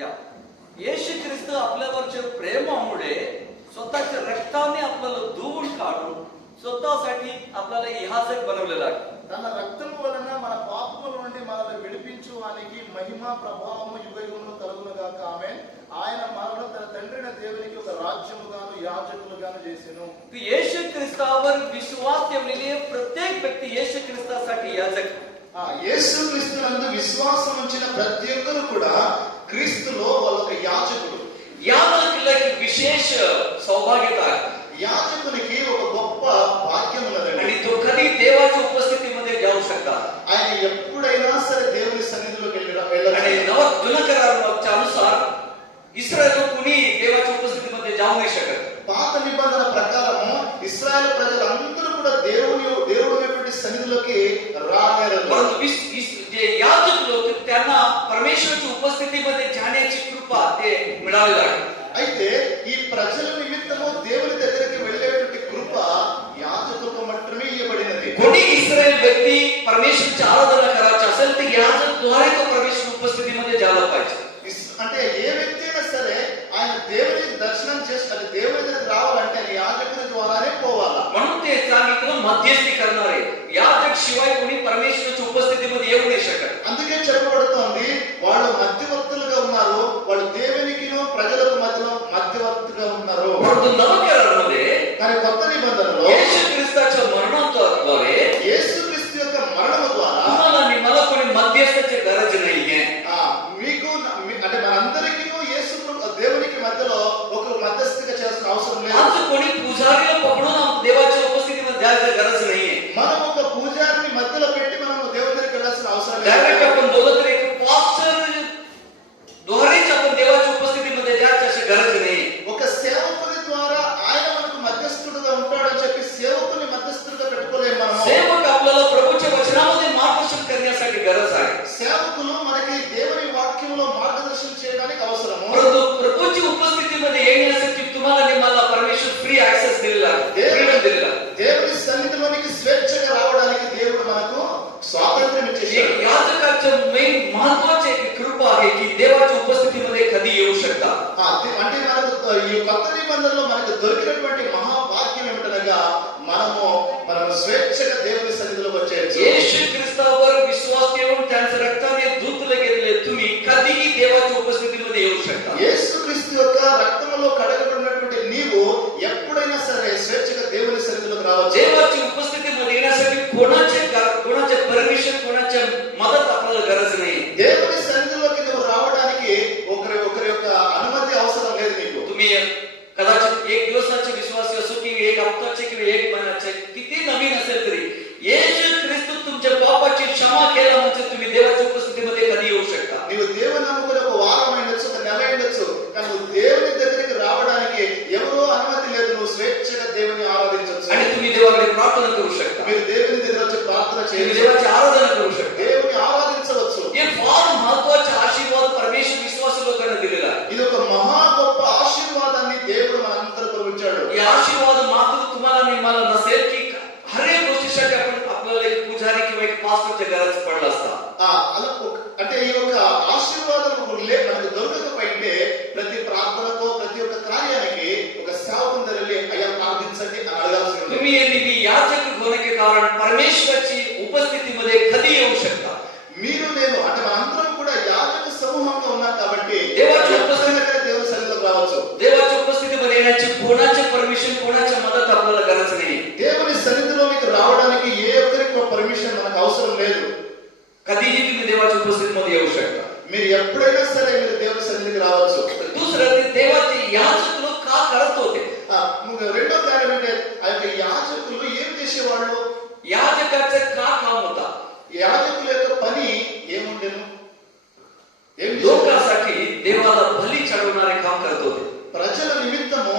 या येशू ख्रिस्त आपल्यावरच्या प्रेमामुळे स्वतःच्या रक्ताने आपल्याला धुवून काढून स्वतःसाठी आपल्याला याजक बनवलेला आहे. తన రక్తము వలన మన పాపముల నుండి మనల్ని విడిపించువానికి మహిమ ప్రభావము యుగయుగములు కలుగును గాక. ఆమేన్. ఆయన మనల్ని తన తండ్రిన దేవునికి ఒక రాజ్యముగాను యాజకులుగాను చేసెను. येशू ख्रिस्तावर विश्वास ठेवलेले प्रत्येक व्यक्ती येशू ख्रिस्तासाठी याजक. యేసుక్రీస్తునందు విశ్వాసం ఉంచిన ప్రతి ఒక్కరు కూడా క్రీస్తులో వాళ్ళొక యాజకుడు. याजकाला विशेष सौभाग्यता आहे. యాజకునికి ఒక గొప్ప భాగ్యం ఉన్నదండి. आणि तो कधी देवाच्या उपस्थितीमध्ये जाऊ शकता. ఆయన ఎప్పుడైనా సరే దేవుని సన్నిధిలోకి వెళ్ళవచ్చు. आणि जुन्या कराराच्या अनुसार इस्रायलचं कुणी देवाच्या उपस्थितीमध्ये जाऊ नाही शकत. పాత నిబంధన ప్రకారము ఇశ్రాయేల్ ప్రజలందరూ కూడా దేవుని సన్నిధిలోకి రాలేరు. परंतु जे याजक लोक त्यांना परमेश्वराच्या उपस्थितीमध्ये जाण्याची कृपा ते मिळालेली आहे. అయితే ఈ ప్రజల నిమిత్తము దేవుని దగ్గరికి వెళ్ళేటువంటి కృప యాజకులకు మాత్రమే ఇవ్వబడినది. कोणी इस्रायल व्यक्ती परमेश्वराची आराधना करायची असेल तर याजकद्वारे तो परमेश्वर उपस्थितीमध्ये जायला पाहिजे. అంటే ఏ వ్యక్తి అయినా సరే ఆయన దేవుని దర్శనం చేసి దేవుని దగ్గరికి రావాలంటే ఆయన యాజకుని ద్వారానే పోవాలా. म्हणून ते सांगितलं मध्यस्थी करणारे याजक शिवाय कोणी परमेश्वराच्या उपस्थितीमध्ये येऊ नाही शकत. అందుకే చెప్పబడుతోంది వాళ్ళు మధ్యవర్తులుగా ఉన్నారు. వాళ్ళు దేవునికిను ప్రజలకు మధ్యలో మధ్యవర్తులుగా ఉన్నారు. परंतु नवकरामध्ये కానీ కొత్త నిబంధనలో येशू ख्रिस्ताच्या मरणाद्वारे యేసుక్రీస్తు యొక్క మరణము ద్వారా तुम्हाला आणि मला कोणी मध्यस्थाची गरज नाहीये. మీకు అంటే మనందరికీ యేసు దేవునికి మధ్యలో ఒక మధ్యస్థిగా చేయాల్సిన అవసరం లేదు. आज कोणी पुजारीला पकडून देवाच्या उपस्थितीमध्ये जायची गरज नाहीये. మనం ఒక పూజారిని మధ్యలో పెట్టి మనం దేవుని దగ్గరికి వెళ్ళాల్సిన అవసరం डायरेक्ट లేదు. आपण बोलत तर एक पास्टर द्वारेच आपण देवाच्या उपस्थितीमध्ये जायची अशी गरज नाही. ఒక సేవకుని ద్వారా ఆయన మనకు మధ్యస్థుడుగా ఉంటాడని చెప్పి సేవకుని మధ్యస్థుడుగా పెట్టుకోలేము మనం. सेवक आपल्याला प्रभूच्या वचनामध्ये मार्गदर्शन करण्यासाठी गरज आहे. సేవకులు మనకి దేవుని వాక్యంలో మార్గదర్శనం చేయడానికి అవసరము. परंतु प्रभूच्या उपस्थितीमध्ये येण्यासाठी तुम्हाला आणि मला परमेश्वर फ्री ऍक्सेस दिलेला आहे, फ्रीडम दिलेला आहे. దేవుని సన్నిధిలోనికి స్వేచ్ఛగా రావడానికి దేవుడు మనకు స్వాతంత్ర్యం ఇచ్చేశాడు. एक याजकाचं मेन महत्वाचे एक कृपा आहे की देवाच्या उपस्थितीमध्ये कधी येऊ शकता. అంటే మనకు ఈ కొత్త నిబంధనలో మనకు దొరికినటువంటి మహాభాగ్యం ఏమిటనగా మనము స్వేచ్ఛగా దేవుని సన్నిధిలోకి వచ్చేయచ్చు. येशू ख्रिस्तावर विश्वास ठेवून त्यांच्या रक्ताने धुतले गेलेले तुम्ही कधीही देवाच्या उपस्थितीमध्ये येऊ शकता. యేసుక్రీస్తు యొక్క రక్తములో కడగబడినటువంటి నీవు ఎప్పుడైనా సరే స్వేచ్ఛగా దేవుని సన్నిధిలోకి రావచ్చు. देवाच्या उपस्थितीमध्ये येण्यासाठी कोणाचे परमिशन, कोणाच्या मदत आपल्याला गरज नाही. దేవుని సన్నిధిలోకి నువ్వు రావడానికి ఒకరి యొక్క అనుమతి అవసరం లేదు నీకు. तुम्ही कदाचित एक दिवसाचे विश्वासी असो की एक हप्त्याचे किंवा एक महिन्याचे किती नवीन असेल तरी येशू ख्रिस्त तुमच्या पापाची क्षमा केला म्हणजे तुम्ही देवाच्या उपस्थितीमध्ये कधी येऊ शकता. నీవు దేవుని నమ్ముకుని ఒక వారం అయ్యొచ్చు, ఒక నెల అయ్యొచ్చు, కానీ నువ్వు దేవుని దగ్గరికి రావడానికి ఎవరో అనుమతి లేదు. నువ్వు స్వేచ్ఛగా దేవుని ఆరాధించవచ్చు. आणि तुम्ही देवाकडे प्रार्थना करू शकता. మీరు దేవుని దగ్గర వచ్చి ప్రార్థన तुम्ही చేయవచ్చు. देवाची आराधना करू शकता. దేవుని ఆరాధించవచ్చు. हे फार महत्वाचे आशीर्वाद परमेश्वर विश्वासी लोकांना दिलेला आहे. ఇది ఒక మహా గొప్ప ఆశీర్వాదాన్ని దేవుడు మనందరికీ ఉంచాడు. हे आशीर्वाद मात्र तुम्हाला आणि मला नसेल की हर एक गोष्टीसाठी आपल्याला एक पुजारी किंवा एक पास्टरची गरज पडला असता. అంటే ఈ యొక్క ఆశీర్వాదం మనకు దొరకకపోయింటే ప్రతి ప్రార్థనకు ప్రతి ఒక్క కార్యానికి ఒక సేవకుని దగ్గరికి అయ్యా ప్రార్థించండి అని అడగాల్సి ఉంది. तुम्ही आणि याजक होण्याचे कारण परमेश्वराची उपस्थितीमध्ये कधी येऊ शकता. మీరు నేను అంటే మనందరం కూడా యాజక సమూహంగా ఉన్నాం కాబట్టి దేవాच्या దేవుని సన్నిధిలోకి రావచ్చు. देवाच्या उपस्थितीमध्ये येण्याची कोणाचे परमिशन, कोणाची मदत आपल्याला गरज नाही. దేవుని సన్నిధిలోకి రావడానికి ఏ ఒక్కరికి పర్మిషన్ మనకు అవసరం లేదు. कधीही तुम्ही देवाच्या उपस्थितीमध्ये येऊ शकता. మీరు ఎప్పుడైనా సరే మీరు దేవుని సన్నిధికి రావచ్చు. दुसरं ते देवाचे याजक लोक का करत होते. రెండో కార్యం అంటే ఆ యొక్క యాజకులు ఏం చేసేవాళ్ళు? याजकाचं का काम होता. యాజకుల యొక్క పని ఏముండెను? लोकांसाठी देवाला बली चढवणारे काम करत होते. ప్రజల నిమిత్తము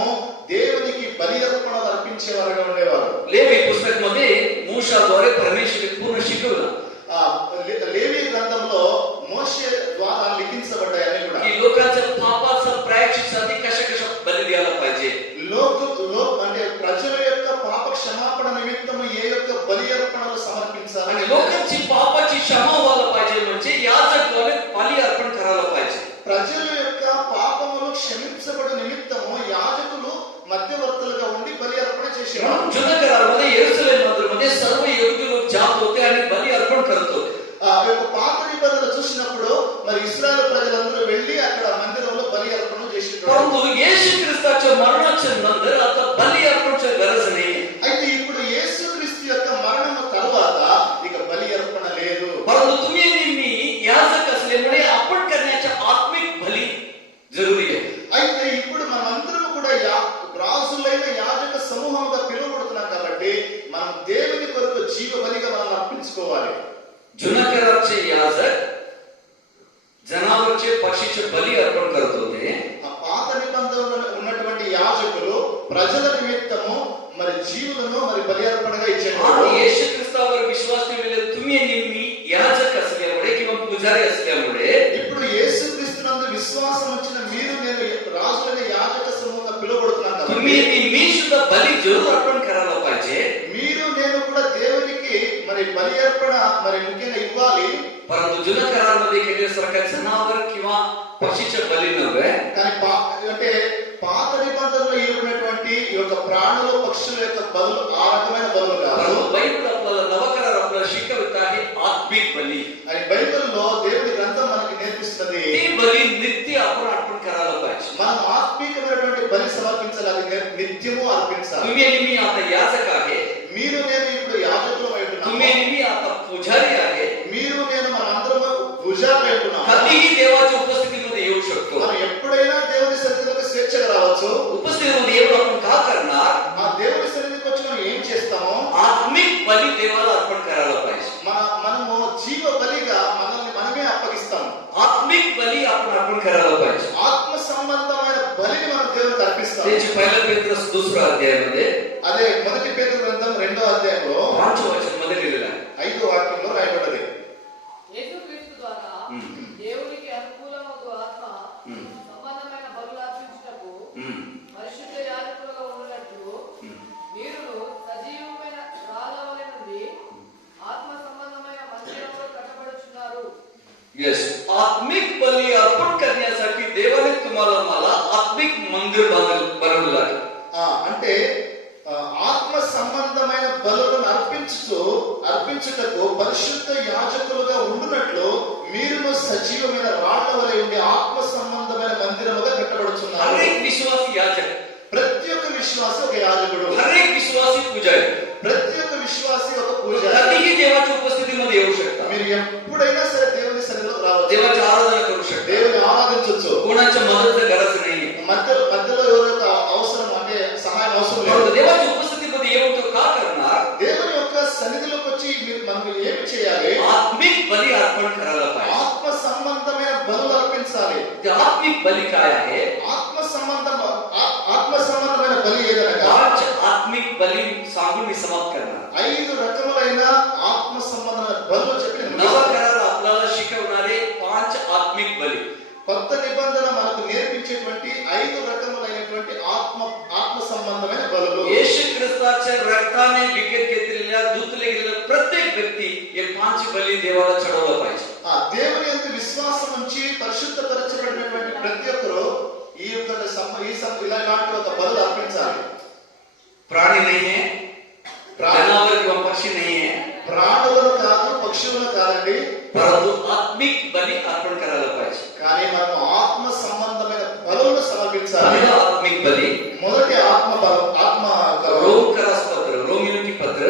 దేవునికి బలి అర్పణలు అర్పించేవారుగా ఉండేవారు. लेवी पुस्तक मध्ये मूसाद्वारे परमेश्वर पूर्ण शिकवलं లేవి గ్రంథంలో మోషే ద్వారా లిఖించబడ్డాయని కూడా की लोकांच्या पापाचं प्रायश्चित्तासाठी कशा बली द्यायला पाहिजे. అంటే ప్రజల యొక్క పాప క్షమాపణ నిమిత్తము ఏ యొక్క బలి అర్పణలు సమర్పించాలి. आणि लोकांची पापाची क्षमा व्हायला पाहिजे म्हणजे याजकद्वारे बली अर्पण करायला पाहिजे. ప్రజల యొక్క జీవ బలిగా మనం అర్పించుకోవాలి. जुनाकराचे याजक जनावरचे पक्षीचे बली अर्पण करत होते. ఆ పాత నిబంధనలో ఉన్నటువంటి యాజకులు ప్రజల నిమిత్తము మరి జీవులను మరి బలి అర్పణగా ఇచ్చేవారు. आणि येशू ख्रिस्तावर विश्वास ठेवलेले तुम्ही नेहमी याजक असल्यामुळे किंवा पुजारी असल्यामुळे ఇప్పుడు యేసుక్రీస్తునందు విశ్వాసం వచ్చిన మీరు నేను రాజులైన యాజక సమూహంగా పిలువబడుతున్నాం तुम्ही కాబట్టి मी सुद्धा बली जरूर अर्पण करायला पाहिजे. మీరు నేను కూడా దేవునికి మరి బలి అర్పణ మరి ముఖ్యంగా ఇవ్వాలి. परंतु जुन्या करारामध्ये केल्यासारखं जनावर किंवा पक्षीचे बली नव्हे. కానీ అంటే పాత నిబంధనలో ఇవ్వబడినటువంటి ఈ యొక్క ప్రాణులు పక్షుల యొక్క బలులు ఆ రకమైన బలులు కాదు. परंतु बायबल आपल्याला नवा करार आपल्याला शिकवत आहे आत्मिक बली. అని బైబిల్లో దేవుడి గ్రంథం మనకి నేర్పిస్తున్నది. ती बली नित्य आपण अर्पण करायला पाहिजे. మనం ఆత్మీకమైనటువంటి బలి సమర్పించాలి, అది నిత్యము అర్పించాలి. तुम्ही आणि मी आता याजक आहे. మీరు నేను ఇప్పుడు యాజకులం అవుతున్నాము. तुम्ही आणि मी आता पुजारी आहे. మీరు నేను మన అందరము పూజారులు అవుతున్నాము. कधीही देवाच्या उपस्थितीमध्ये येऊ शकतो. మనం ఎప్పుడైనా దేవుని సన్నిధిలోకి స్వేచ్ఛగా రావచ్చు. उपस्थितीमध्ये येऊन आपण का करणार? ఆ దేవుని సన్నిధికి వచ్చి మనం ఏం చేస్తామో आत्मिक बली देवाला अर्पण करायला पाहिजे. మనము జీవ బలిగా మనల్ని మనమే అప్పగిస్తాము. आत्मिक बली आपण अर्पण करायला पाहिजे. ఆత్మ సంబంధమైన బలిని మనం దేవునికి అర్పిస్తాం. त्याची पहिला पेत्रस दुसरा अध्यायामध्ये అదే మొదటి పేతురు గ్రంథం 2వ అధ్యాయంలో 5వ వచనमध्ये लिहिलेलं आहे. 5వ వాక్యంలో రాయబడ్డది. యేసుక్రీస్తు ద్వారా దేవునికి అనుకూలమగు ఆత్మ సంబంధమైన బలులు అర్పించుటకు పరిశుద్ధ యాజకులుగా ఉండునట్లు మీరును సజీవమైన రాళ్ళవలె నుండి ఆత్మ సంబంధమైన మందిరంలో కట్టబడుచున్నారు. Yes, आत्मिक बली अर्पण करण्यासाठी देवाने तुम्हाला मला आत्मिक मंदिर बनवलं आहे. అంటే ఆత్మ సంబంధమైన బలులను అర్పించుటకు పరిశుద్ధ యాజకులుగా ఉండునట్లు మీరును సజీవమైన రాళ్ల వలె ఉండి ఆత్మ సంబంధమైన మందిరముగా కట్టబడుచున్నారు. हर एक विश्वासी याजक, ప్రతి ఒక్క విశ్వాసి ఒక యాజకుడు, हर एक विश्वासी पुजारी, ప్రతి ఒక్క విశ్వాసి ఒక పూజారి. कधीही देवाच्या उपस्थितीमध्ये येऊ शकता. మీరు ఎప్పుడైనా సరే దేవుని సన్నిధిలోకి రావచ్చు, देवाची आराधना करू शकता. దేవుని ఆరాధించవచ్చు. कोणाच्या मदतीची गरज नाही. మధ్యలో ఎవరి యొక్క అవసరం అంటే సహాయం అవసరం లేదు. परंतु देवाच्या उपस्थितीमध्ये येऊन तो का करणार? దేవుని యొక్క సన్నిధిలోకి వచ్చి మనం ఏమి చేయాలి? आत्मिक बली अर्पण करायला पाहिजे. ఆత్మ సంబంధమైన బలులు అర్పించాలి. ते आत्मिक बली काय आहे? ఆత్మ సంబంధమైన బలి ఏదనగా 5 आत्मिक बली सांगून मी समाप्त करणार. 5 రకములైన ఆత్మ సంబంధమైన బలులు చెప్పి नवा करार आपल्याला शिकवणारे 5 आत्मिक बली. కొత్త నిబంధన మనకు నేర్పించేటువంటి 5 రకములైనటువంటి ఆత్మ సంబంధమైన బలులు. येशू ख्रिस्ताच्या रक्ताने विकत घेतलेल्या धुतले गेलेल्या प्रत्येक व्यक्ती हे 5 बली देवाला चढवलं पाहिजे. దేవుని యందు విశ్వాసం ఉంచి పరిశుద్ధపరచబడినటువంటి ప్రతి ఒక్కరు ఈ యొక్క ఇలాంటి ఒక బలు అర్పించాలి. प्राणी नाहीये, जनावर किंवा पक्षी नाहीये, ప్రాణులను కాదు, పక్షులను కాదండి, परंतु आत्मिक बली अर्पण करायला पाहिजे. కానీ మనం ఆత్మ సంబంధమైన బలులను సమర్పించాలి. पहिला आत्मिक बली మొదటి ఆత్మ रोमकरास पत्र, रोमियों पत्र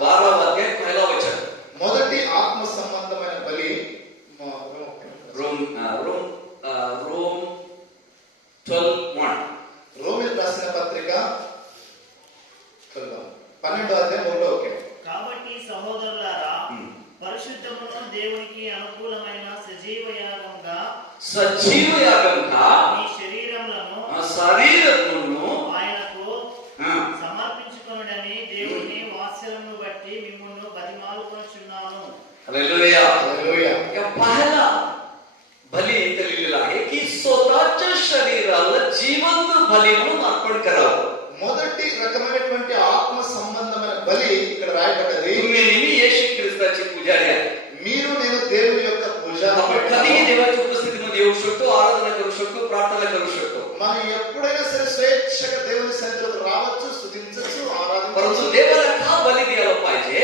12వ अध्याय 1వ वचन. మొదటి ఆత్మ సంబంధమైన బలి रोम 12:1. రోమిలకు రాసిన పత్రిక 12వ అధ్యాయం 1వ వాక్యం. కాబట్టి సహోదరులారా, పరిశుద్ధమును దేవునికి అనుకూలమైన సజీవ యాగంగా सजीव यागंगा మీ శరీరములను శరీరమును ఆయనకు సమర్పించుకొనుడని దేవుని వాత్సల్యమును బట్టి మిమ్మును బతిమాలుకొనుచున్నాను. हालेलुया. హల్లెలూయా. या पहिला बली इथे लिहिलेला आहे की स्वतःच्या शरीराला जिवंत बली म्हणून अर्पण करावं. మొదటి రకమైనటువంటి ఆత్మ సంబంధమైన బలి ఇక్కడ రాయబడ్డది. तुम्ही नेहमी येशू ख्रिस्ताचे पुजारी आहे. మీరు నేను దేవుని యొక్క आपण कधीही देवाच्या उपस्थितीमध्ये येऊ शकतो, आराधना करू शकतो, प्रार्थना करू शकतो. మనం ఎప్పుడైనా సరే స్వేచ్ఛగా దేవుని సన్నిధిలోకి రావచ్చు, స్తుతించవచ్చు, परंतु ఆరాధించవచ్చు. देवाला का बली द्यायला पाहिजे?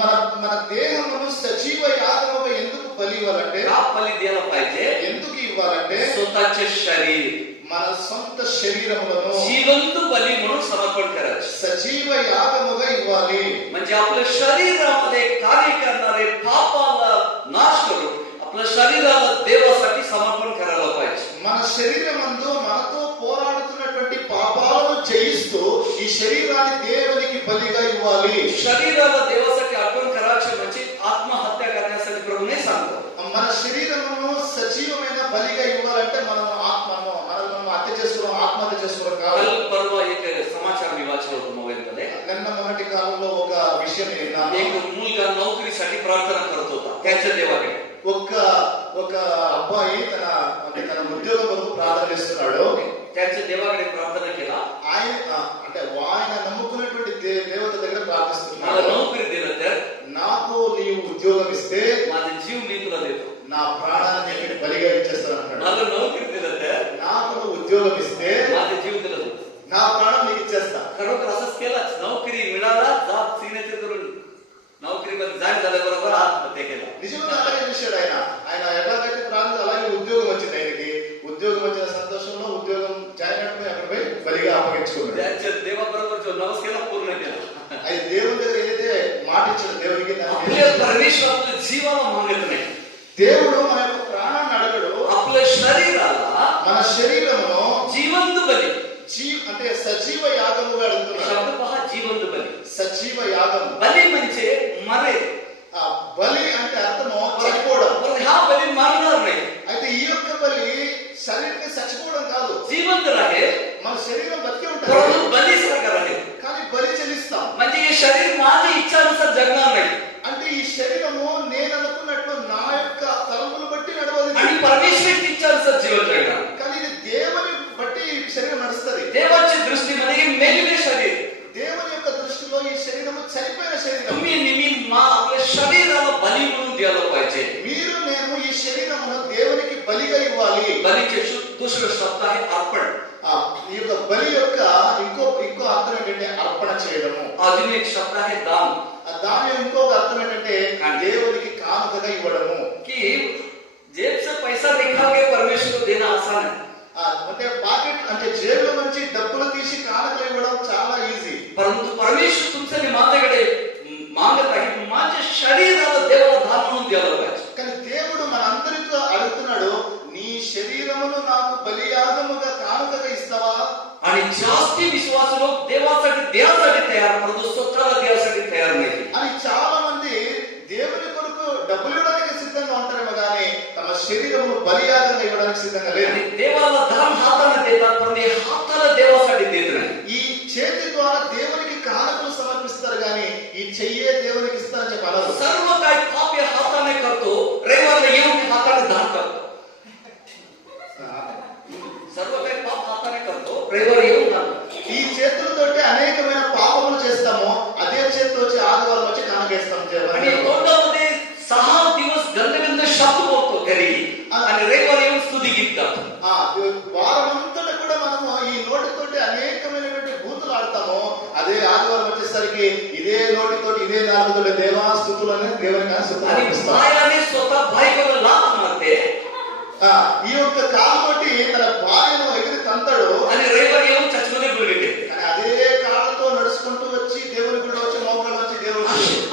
మన దేహమును సజీవ యాగముగా ఎందుకు బలి ఇవ్వాలంటే, का बली द्यायला पाहिजे? ఎందుకు ఇవ్వాలంటే स्वतःचे शरीर మన సొంత శరీరములను जिवंत बली म्हणून समर्पण करायचे. సజీవ యాగముగా ఇవ్వాలి. म्हणजे आपल्या शरीरामध्ये कार्य करणारे पापाला नाश करून आपल्या शरीराला देवासाठी समर्पण करायला पाहिजे. మన శరీరమందు మనతో పోరాడుతున్నటువంటి పాపాలను జయిస్తూ ఈ శరీరాన్ని దేవునికి బలిగా ఇవ్వాలి. शरीराला देवासाठी अर्पण विनाను. एक मुलगा नोकरीसाठी प्रार्थना करत होता त्याच्या देवाकडे. ఒక అబ్బాయి తన ఉద్యోగం కొరకు ప్రార్థన చేస్తున్నాడు. त्याच्या देवाकडे प्रार्थना केला. ఆయన నమ్ముకున్నటువంటి దేవత దగ్గర मला ప్రార్థిస్తున్నాడు. नोकरी दिलं तर నాకు నీవు ఉద్యోగం ఇస్తే माझा जीव मी तुला देतो. నా ప్రాణాన్ని నీకు బలిగా ఇచ్చేస్తాను అంటాడు. मला नोकरी दिलं तर నాకు నువ్వు उद्योगం ఇస్తే माझा जीव तुला देतो. నా ప్రాణం నీకు ఇచ్చేస్తా. खरोखर असंच केलाच. नोकरी मिळाला जात सिग्नेचर करून नोकरीमध्ये जाईन झाल्याबरोबर आत्महत्या केला. నిజంగా అలాగే చేశాడు ఆయన. ఆయన ఎలాగైతే ప్రార్థన అలాగే ఉద్యోగం వచ్చింది ఆయనకి. ఉద్యోగం వచ్చిన సంతోషంలో ఉద్యోగం జాయిన్ అయిపోయి అక్కడ పోయి బలిగా అప్పగించుకున్నాడు. त्याच्या देवाबरोबर जो नवस केला पूर्ण केला. అది దేవుని దగ్గర ఏదైతే మాట ఇచ్చాడు దేవునికి आपले परमेश्वर आपल्या जीवाला मागत नाही. దేవుడు మన యొక్క ప్రాణాన్ని అడగడు. आपल्या शरीराला మన శరీరమును जिवंत बली. అంటే సజీవ యాగముగా అడుగుతున్నాడు. शब्द पहा जिवंत बली. సజీవ యాగం. बली म्हणजे मरे. బలి అంటే అర్థము చనిపోవడం. पण हा बली मरणार नाही. అయితే ఈ యొక్క బలి శరీరానికి చచ్చిపోవడం కాదు. जिवंत राहील మన శరీరం బతికే ఉంటుంది. परंतु बलीसारखा राहील. కానీ బలి చెల్లిస్తాం. म्हणजे हे शरीर माझ्या इच्छानुसार जगणार नाही. అంటే ఈ శరీరము నేను అనుకున్నట్లు నా యొక్క తలంపులు బట్టి నడవదు. आणि परमेश्वराची इच्छानुसार जीवन जगणार. కానీ ఇది దేవుని బట్టి ఈ శరీరం నడుస్తుంది. देवाच्या दृष्टीमध्ये हे मेलेले शरीर. దేవుని యొక్క దృష్టిలో ఈ శరీరము చనిపోయిన శరీరం. तुम्ही नेहमी आपल्या शरीराला बली म्हणून द्यायला पाहिजे. మీరు నేను ఈ శరీరమును దేవునికి బలిగా ఇవ్వాలి. बलीचे दुसरं शब्द आहे अर्पण. ఈ యొక్క బలి యొక్క ఇంకో అర్థం ఏంటంటే అర్పణ చేయడము. अजून एक शब्द आहे दान. దాని ఇంకొక అర్థం ఏంటంటే దేవునికి కానుకగా ఇవ్వడము. की जेब से पैसा निकाल के परमेश्वर को देना आसान है. అంటే పాకెట్ అంటే జేబులో నుంచి డబ్బులు తీసి కానుకలు ఇవ్వడం చాలా ఈజీ. परंतु परमेश्वर तुमच्या माझ्याकडे मागत आहे माझ्या शरीराला देवाला दान म्हणून द्यायला पाहिजे. కానీ దేవుడు మనందరితో అడుగుతున్నాడు, నీ శరీరమును నాకు బలియాగముగా కానుకగా ఇస్తావా? आणि जास्ती विश्वास लोक देवासाठी द्यासाठी तयार परंतु स्वतःला द्यासाठी तयार नाही. అని చాలా మంది దేవుని కొరకు డబ్బులు ఇవ్వడానికి సిద్ధంగా ఉంటారేమో కానీ తమ శరీరమును బలియాగంగా ఇవ్వడానికి సిద్ధంగా లేదు. आणि देवाला दान हाताने देतात पण हे हाताला देवासाठी देत नाही. ఈ చేతి ద్వారా దేవునికి కానుకలు సమర్పిస్తారు కానీ ఈ చెయ్యే దేవునికి ఇస్తారని చెప్పారు. सर्व काही पाप या हाताने करतो. रविवारला येऊन हाताने दान करतो. सर्व काही पाप हाताने करतो. रविवार येऊन दान करतो. ఈ చేతులతోటి అనేకమైన పాపములు చేస్తాము. అదే చేతితో వచ్చి ఆదివారం వచ్చి కానుకేస్తాం. आणि तोंडामध्ये 6 दिवस गंधगंध शब्द बोलतो घरी आणि रविवार येऊन स्तुती गीत गातो. వారమంతటా కూడా మనము ఈ నోటితోటి అనేకమైనటువంటి బూతులు ఆడతాము. అదే ఆదివారం వచ్చేసరికి ఇదే నోటితోటి ఇదే నాలుగుతోటి దేవా స్తుతులని దేవునికి आणि बायाने स्वतः बायकोला लाथ मारते ఈ యొక్క కాలుతోటి తన భార్యను ఎగిరి తంతాడు. आणि रविवार येऊन चर्चमध्ये गुळगेते. కానీ అదే కాళ్ళతో నడుచుకుంటూ వచ్చి దేవుని కూడా వచ్చి మోకాళ్ళు వచ్చి దేవుడు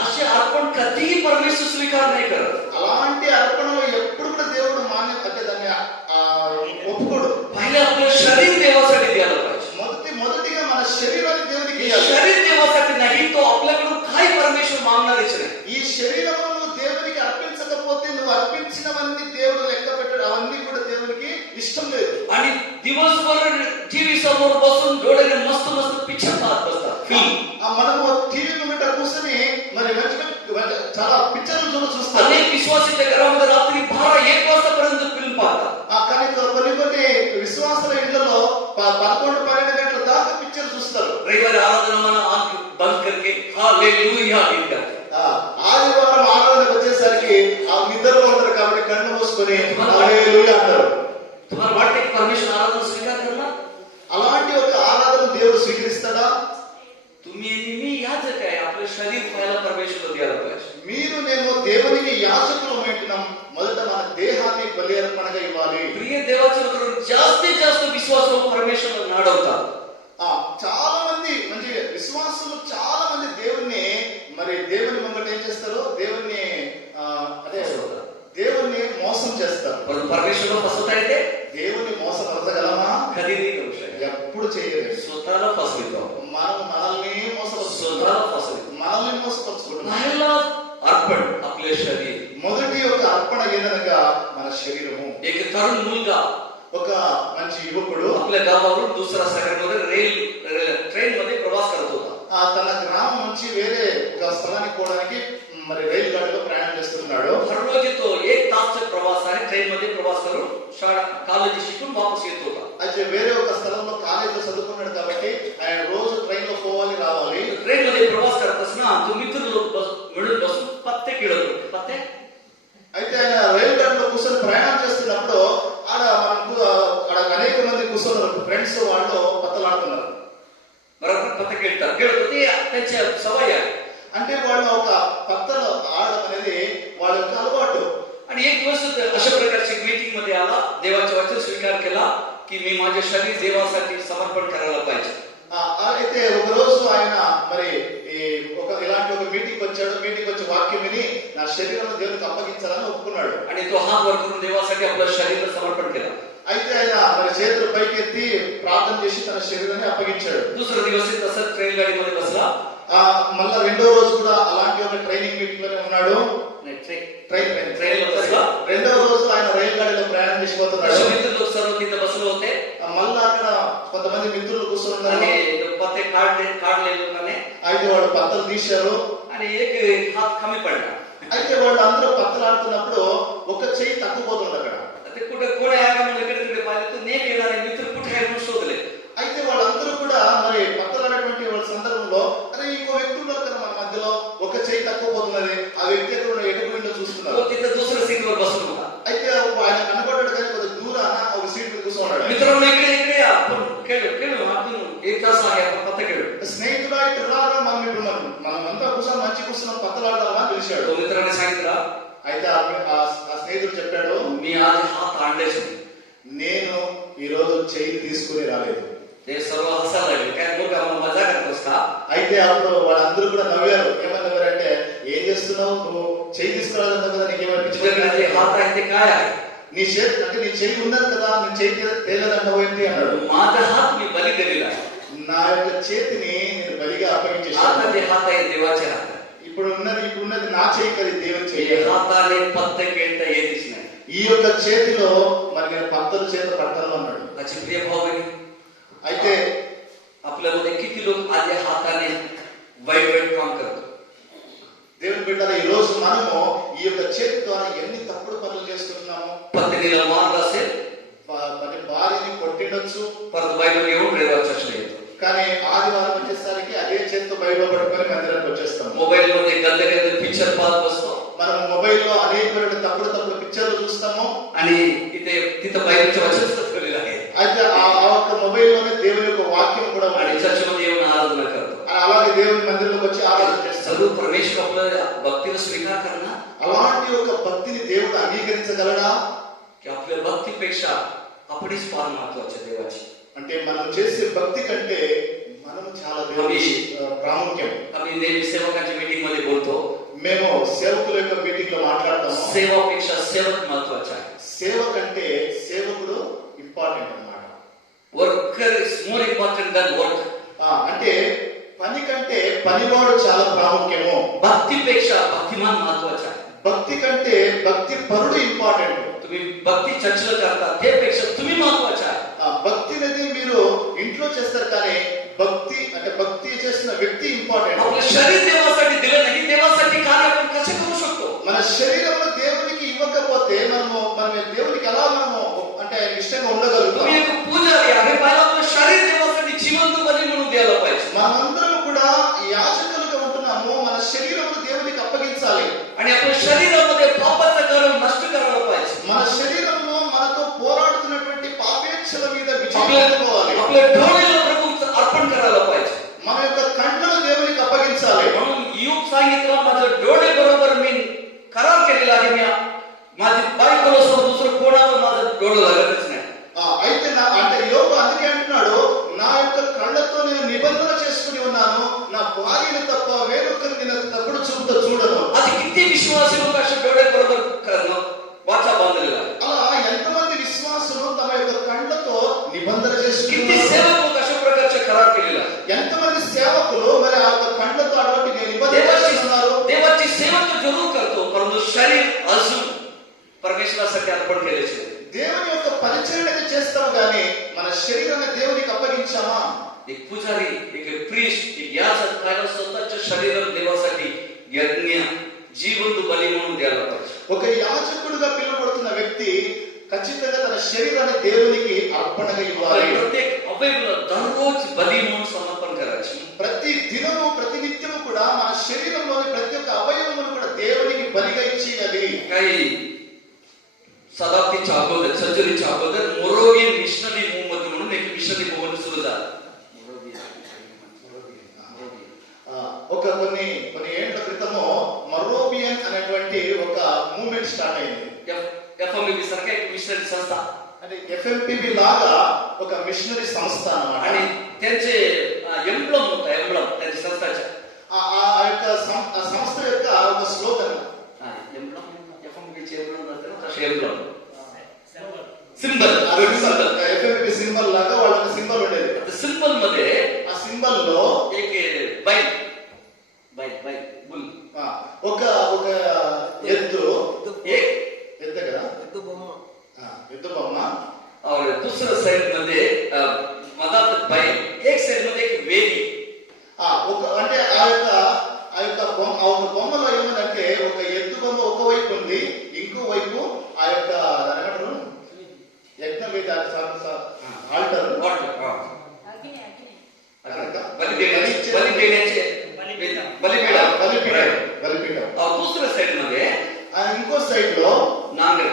असे अर्पण कधीही परमेश्वर स्वीकार नाही करत. అలాంటి అర్పణలో ఎప్పుడు కూడా దేవుడు మాన్యత అంటే దాన్ని ఒప్పుకోడు. पहिले आपलं शरीर देवासाठी द्यायला पाहिजे. మొదటిగా మన శరీరాన్ని దేవునికి ఇవ్వాలి. शरीर देवासाठी नाही तो आपल्याकडून काही परमेश्वर मागणारच नाही. ఈ శరీరమును దేవునికి అర్పించకపోతే నువ్వు అర్పించినవన్నీ దేవుడు లెక్క పెట్టాడు. అవన్నీ కూడా దేవునికి ఇష్టం లేదు. आणि दिवसभर टीव्ही समोर बसून डोळ्याने मस्त मस्त पिक्चर पाहत बसतात. మనము టీవీ ముందు కూర్చొని మరి చాలా పిక్చర్లు చూస్తాం. अनेक विश्वासाच्या घरामध्ये रात्री 12-1 वाजतापर्यंत फिल्म पाहतात. కానీ కొన్ని విశ్వాసాల ఇళ్లలో 11-12 గంటల దాకా పిక్చర్ చూస్తారు. रविवार आराधना मना आंख बंद करके हालेलुया गीत गाते. ఆదివారం ఆరాధనకు వచ్చేసరికి ఆ నిద్రలో ఉంటారు కాబట్టి కళ్ళు మూసుకొని హల్లెలూయా అంటారు. तुम्हाला वाटते की परमेश्वर आराधना स्वीकार करणार? అలాంటి ఒక ఆరాధన దేవుడు స్వీకరిస్తాడా? तुम्ही नेहमी याचक आहे. आपलं शरीर पहिला परमेश्वर द्यायला पाहिजे. మీరు నేను దేవునికి యాజకులం ఉంటున్నాం. మొదట మన దేహాన్ని బలి అర్పణగా ఇవ్వాలి. प्रिय देवाचे लोक जास्तीत जास्त विश्वास परमेश्वरला नाडवतात. చాలా మంది మంచి విశ్వాసులు చాలా మంది దేవుణ్ణి మరి దేవుని ముంగట ఏం చేస్తారు? దేవుణ్ణి దేవుణ్ణి మోసం చేస్తారు. परंतु परमेश्वरला फसवता येते? దేవుని మోసపరచగలమా? कधी नाही करू शकत. ఎప్పుడు చేయలేదు. स्वतःला फसवितो. మనల్ని स्वतःला फसवितो. మనల్ని మోసపరుచుకుంటున్నాం. पहिला अर्पण आपले शरीर. మొదటి యొక్క అర్పణ ఏదనగా మన శరీరము. एक तरुण मुलगा ఒక మంచి యువకుడు आपल्या गावावरून दुसऱ्या शहरामध्ये ट्रेन मध्ये प्रवास करत होता. తన గ్రామం నుంచి వేరే ఒక స్థలానికి పోవడానికి మరి రైలు గాడిలో ప్రయాణం చేస్తున్నాడు. हर रोज तो 1 तास प्रवास आहे. ट्रेन मध्ये प्रवास करून शाळा कॉलेज शिकून वापस येत होता. అయితే వేరే ఒక స్థలంలో కాలేజీలో చదువుకున్నాడు కాబట్టి ఆయన రోజు ట్రైన్ లో పోవాలి రావాలి. ट्रेन मध्ये प्रवास करत असताना तो मित्र लोक मिळून बसून पत्ते खेळत होते. पत्ते అయితే ఆయన రైలు గాడిలో కూర్చొని ప్రయాణం చేస్తున్నప్పుడు ఆడ అనేక మంది కూర్చొని ఫ్రెండ్స్ వాళ్ళు పత్తలాడుతున్నారు. बरोबर पत्ते खेळतात. खेळत होते. त्यांची सवय आहे. అంటే వాళ్ళు ఒక పత్తలు ఆడడం అనేది వాళ్ళ యొక్క అలవాటు. आणि एक दिवस अशा प्रकारची मीटिंग मध्ये आला. देवाचे वचन स्वीकार केला की मी माझे शरीर देवासाठी समर्पण करायला पाहिजे. అయితే ఒక రోజు ఆయన మరి ఇలాంటి ఒక మీటింగ్ వచ్చాడు. మీటింగ్ వచ్చి వాక్యం విని నా శరీరాన్ని దేవునికి అప్పగించాలని ఒప్పుకున్నాడు. आणि तो हात वर करून देवासाठी आपलं शरीर समर्पण केलं. అయితే ఆయన మరి చేతులు పైకెత్తి ప్రార్థన చేసి తన శరీరాన్ని అప్పగించాడు. दुसरा दिवस तसंच ट्रेन गाडीमध्ये बसला. మళ్ళా రెండో రోజు కూడా అలాంటి ఒక ట్రైనింగ్ మీటింగ్ లోనే ఉన్నాడు. ट्रेन లో बसला. రెండో రోజు ఆయన రైలు గాడిలో ప్రయాణం చేసిపోతున్నాడు. मित्र सर्व तिथे बसले होते. మళ్ళా అక్కడ కొంతమంది మిత్రులు కూర్చున్నారు. आणि पत्ते काढले लोकांनी. అయితే వాళ్ళు పత్తలు తీశారు. आणि एक हात कमी पडला. అయితే వాళ్ళు అందరూ పత్తలాడుతున్నప్పుడు ఒక చెయ్యి తక్కుపోతుంది అక్కడ. ते कुठे कोण आहे का म्हणून इकडे तिकडे पाहिले तर नेहमी येणारे मित्र कुठे आहे म्हणून शोधले. అయితే వాళ్ళందరూ కూడా మరి పత్తలాడేటువంటి వాళ్ళ సందర్భంలో అరే ఇంకో వ్యక్తి ఉన్నారు కదా మన మధ్యలో ఒక చెయ్యి తక్కుపోతున్నది. ఆ వ్యక్తి ఎక్కడ ఎటుపోయిందో చూస్తున్నారు. तो तिथे दुसऱ्या सीटवर बसलो होता. అయితే ఆయన కనబడ్డాడు కానీ కొద్దిగా దూరాన ఒక సీట్ మీద కూర్చున్నాడు. मित्रांनो इकडे या. आपण खेळू अजून 1 तास आहे. आपण पत्ते खेळू. స్నేహితుడా ఇటు రారా మనం ఇప్పుడు మనమంతా కూర్చొని మంచి కూర్చున్నాం పత్తలాడదామని పిలిచాడు. तो मित्राने सांगितलं అయితే ఆ స్నేహితుడు చెప్పాడు मी आज हात आणलेच नाही. నేను ఈ రోజు చెయ్యి తీసుకుని రాలేదు. ते सर्व हसायला लागले. काय मुलगा मला मजा करतोस का? అయితే అప్పుడు వాళ్ళందరూ కూడా నవ్వారు. ఏమని నవ్వారంటే ఏం చేస్తున్నావు నువ్వు చెయ్యి తీసుకురాదంటావు కదా तुझ्याकडे जे నీకేమనిపించింది? हात आहे ते काय आहे? నీ చేతి అంటే నీ చెయ్యి ఉన్నది కదా నీ చెయ్యి తేలేదంటావు ఏంటి అన్నాడు. माझा हात मी बली केलेला आहे. నా యొక్క చేతిని నేను బలిగా आता అప్పగించేసాను. जे हात आहे देवाचे हात आहे. ఇప్పుడు ఉన్నది నా చెయ్యి కదా దేవుని हे చెయ్యి. हाताने पत्ते खेळता येतच नाही. ఈ యొక్క చేతిలో మరి నేను పత్తలు చేత పట్టాను అన్నాడు. त्याचे प्रिय भाऊ बहिणी, అయితే आपल्यामध्ये किती लोक आज या हाताने वाईट काम करतो. దేవుని బిడ్డల ఈ రోజు మనము ఈ యొక్క చేతి ద్వారా ఎన్ని తప్పుడు పనులు చేస్తున్నాము. पत्नीला मारलं असेल మరి భార్యని కొట్టిండొచ్చు. परत बायको घेऊन देवाच्या येतो. కానీ ఆదివారం వచ్చేసరికి అదే చేతితో బయట పడుకొని మందిరానికి వచ్చేస్తాం. मोबाईल मध्ये गंदे पिक्चर पाहत बसतो మనం మొబైల్లో అనేకమైన తప్పుడు పిక్చర్లు చూస్తాము. आणि तिथं बायकोच्या वचनच ठेवलेलं आहे. అయితే ఆ ఒక్క మొబైల్లోనే దేవుని యొక్క వాక్యం కూడా आणि चर्चमध्ये येऊन आराधना करतो. అలాగే దేవుని మందిరంలోకి వచ్చి ఆరాధన చేస్తాం. सर्व परमेश्वर आपलं भक्तीला स्वीकार करणार అలాంటి ఒక భక్తిని దేవుడు అంగీకరించగలడా? की आपल्या भक्तीपेक्षा आपणच फार महत्वाचे देवाची. అంటే మనం చేసే భక్తి కంటే మనం చాలా దేవునికి ప్రాముఖ్యం. आम्ही नेहमी सेवकांच्या मीटिंग मध्ये बोलतो. మేము సేవకుల యొక్క మీటింగ్ లో మాట్లాడతాము. सेवापेक्षा सेवक महत्वाचा आहे. సేవ కంటే సేవకుడు ఇంపార్టెంట్ అన్నమాట. Worker is more important than work. అంటే పని కంటే పనివాడు చాలా ప్రాముఖ్యము. भक्तीपेक्षा भक्तिमान महत्वाचा आहे. భక్తి కంటే భక్తి పరుడు ఇంపార్టెంట్. तुम्ही भक्ती चर्चला करता त्यापेक्षा तुम्ही महत्वाचे आहे. భక్తి అనేది మీరు ఇంట్లో చేస్తారు కానీ భక్తి చేసిన వ్యక్తి ఇంపార్టెంట్. आपलं शरीर देवासाठी दिलं नाही. देवासाठी कार्य आपण कसे करू शकतो? మన శరీరంలో దేవునికి ఇవ్వకపోతే మనం దేవునికి ఎలా అంటే ఇష్టంగా ఉండగలుగుతాం. तुम्ही एक पुजारी आहे. पहिला आपलं शरीर देवासाठी जिवंत बली म्हणून द्यायला पाहिजे. మనమందరం కూడా యాజకులుగా ఉంటున్నాము. మన శరీరం దేవునికి అప్పగించాలి. आणि आपल्या शरीरामध्ये पापाचं कारण नष्ट करायला पाहिजे. మన శరీరంలో మనతో పోరాడుతున్నటువంటి పాపేచ్ఛల మీద విజయం आपल्या పొందుకోవాలి. डोळ्याला प्रभूचं अर्पण करायला पाहिजे. మన యొక్క కన్నులు దేవునికి అప్పగించాలి. म्हणून योग सांगितलं माझं डोळे बरोबर मी करार केलेला आहे. मी माझी बायकोला सोडून दुसरं कोणावर माझं डोळं लागतच नाही. అయితే అంటే యోబు అందుకే అంటున్నాడు నా యొక్క కళ్ళతో నేను నిబంధన చేసుకుని ఉన్నాను. నా భార్యను తప్ప వేరొకరిని నేను తప్పుడు చూపుతో చూడను. అది किती विश्वासी लोक अशा डोळे बरोबर वाचा बांधलेला आहे. అలా ఎంతమంది విశ్వాసులు తమ యొక్క కళ్ళతో నిబంధన किती చేసుకున్నారు. सेवक लोक अशा प्रकारचे करार केलेला आहे. ఎంతమంది సేవకులు మరి ఆ యొక్క కళ్ళతో అటువంటి నిబంధన చేస్తున్నారు. देवाची सेवा तो जरूर करतो, परंतु शरीर अजून परमेश्वरासाठी अर्पण केलेले. దేవుని యొక్క పరిచర్య చేస్తాము కానీ మన శరీరాన్ని దేవునికి అప్పగించామా? एक पुजारी, एक प्रिस्ट, एक याजक त्याला स्वतःच्या शरीर देवासाठी यज्ञ जिवंत बली म्हणून द्यायला पाहिजे. ఒక యాజకుడుగా పిలువబడుతున్న వ్యక్తి ఖచ్చితంగా తన శరీరాన్ని దేవునికి అర్పణగా ఇవ్వాలి. प्रत्येक अवयवाला दररोज बली म्हणून समर्पण करायचे. ప్రతి దినము ప్రతి నిత్యము కూడా మన శరీరంలోని ప్రతి ఒక్క అవయవమును కూడా దేవునికి బలిగా ఇచ్చేయాలి. काही शताब्दीच्या अगोदर, सर्जरीच्या अगोदर मोरोवियन मिशनरी मूवमेंट म्हणून एक मिशनरी मूवमेंट सुरू झाला. ఒక కొన్ని ఏళ్ల క్రితము మరోబియన్ అనేటువంటి ఒక మూవ్మెంట్ స్టార్ట్ అయింది. FMB सारखा एक मिशनरी संस्था అంటే FMPB లాగా ఒక మిషనరీ సంస్థ అన్నమాట. आणि त्यांचे एम्ब्लम होता, एम्ब्लम त्यांच्या संस्थाचे ఆ యొక్క సంస్థ యొక్క ఒక స్లోగన్ एम्ब्लम, FMB चे एम्ब्लम असते ना, तसे emblem symbol. Symbol FMPB symbol లాగా వాళ్ళ సింబల్ ఉండేది. सिंबल मध्ये ఆ సింబల్ లో एक बैल बुल ఒక ఎద్దు एक ఎద్దు కదా ఎద్దు బొమ్మ और दुसऱ्या साइड मध्ये मधात बैल, एक साइड मध्ये एक वेदी. ఒక అంటే ఆ యొక్క బొమ్మలో ఏమంటే ఒక ఎద్దు బొమ్మ ఒక వైపు ఉంది, ఇంకో వైపు ఆ యొక్క ఏమంటారు యజ్ఞ వేద ఆల్టర్ బలిపీఠం. और दुसऱ्या साइड मध्ये ఇంకో సైడ్ లో नागर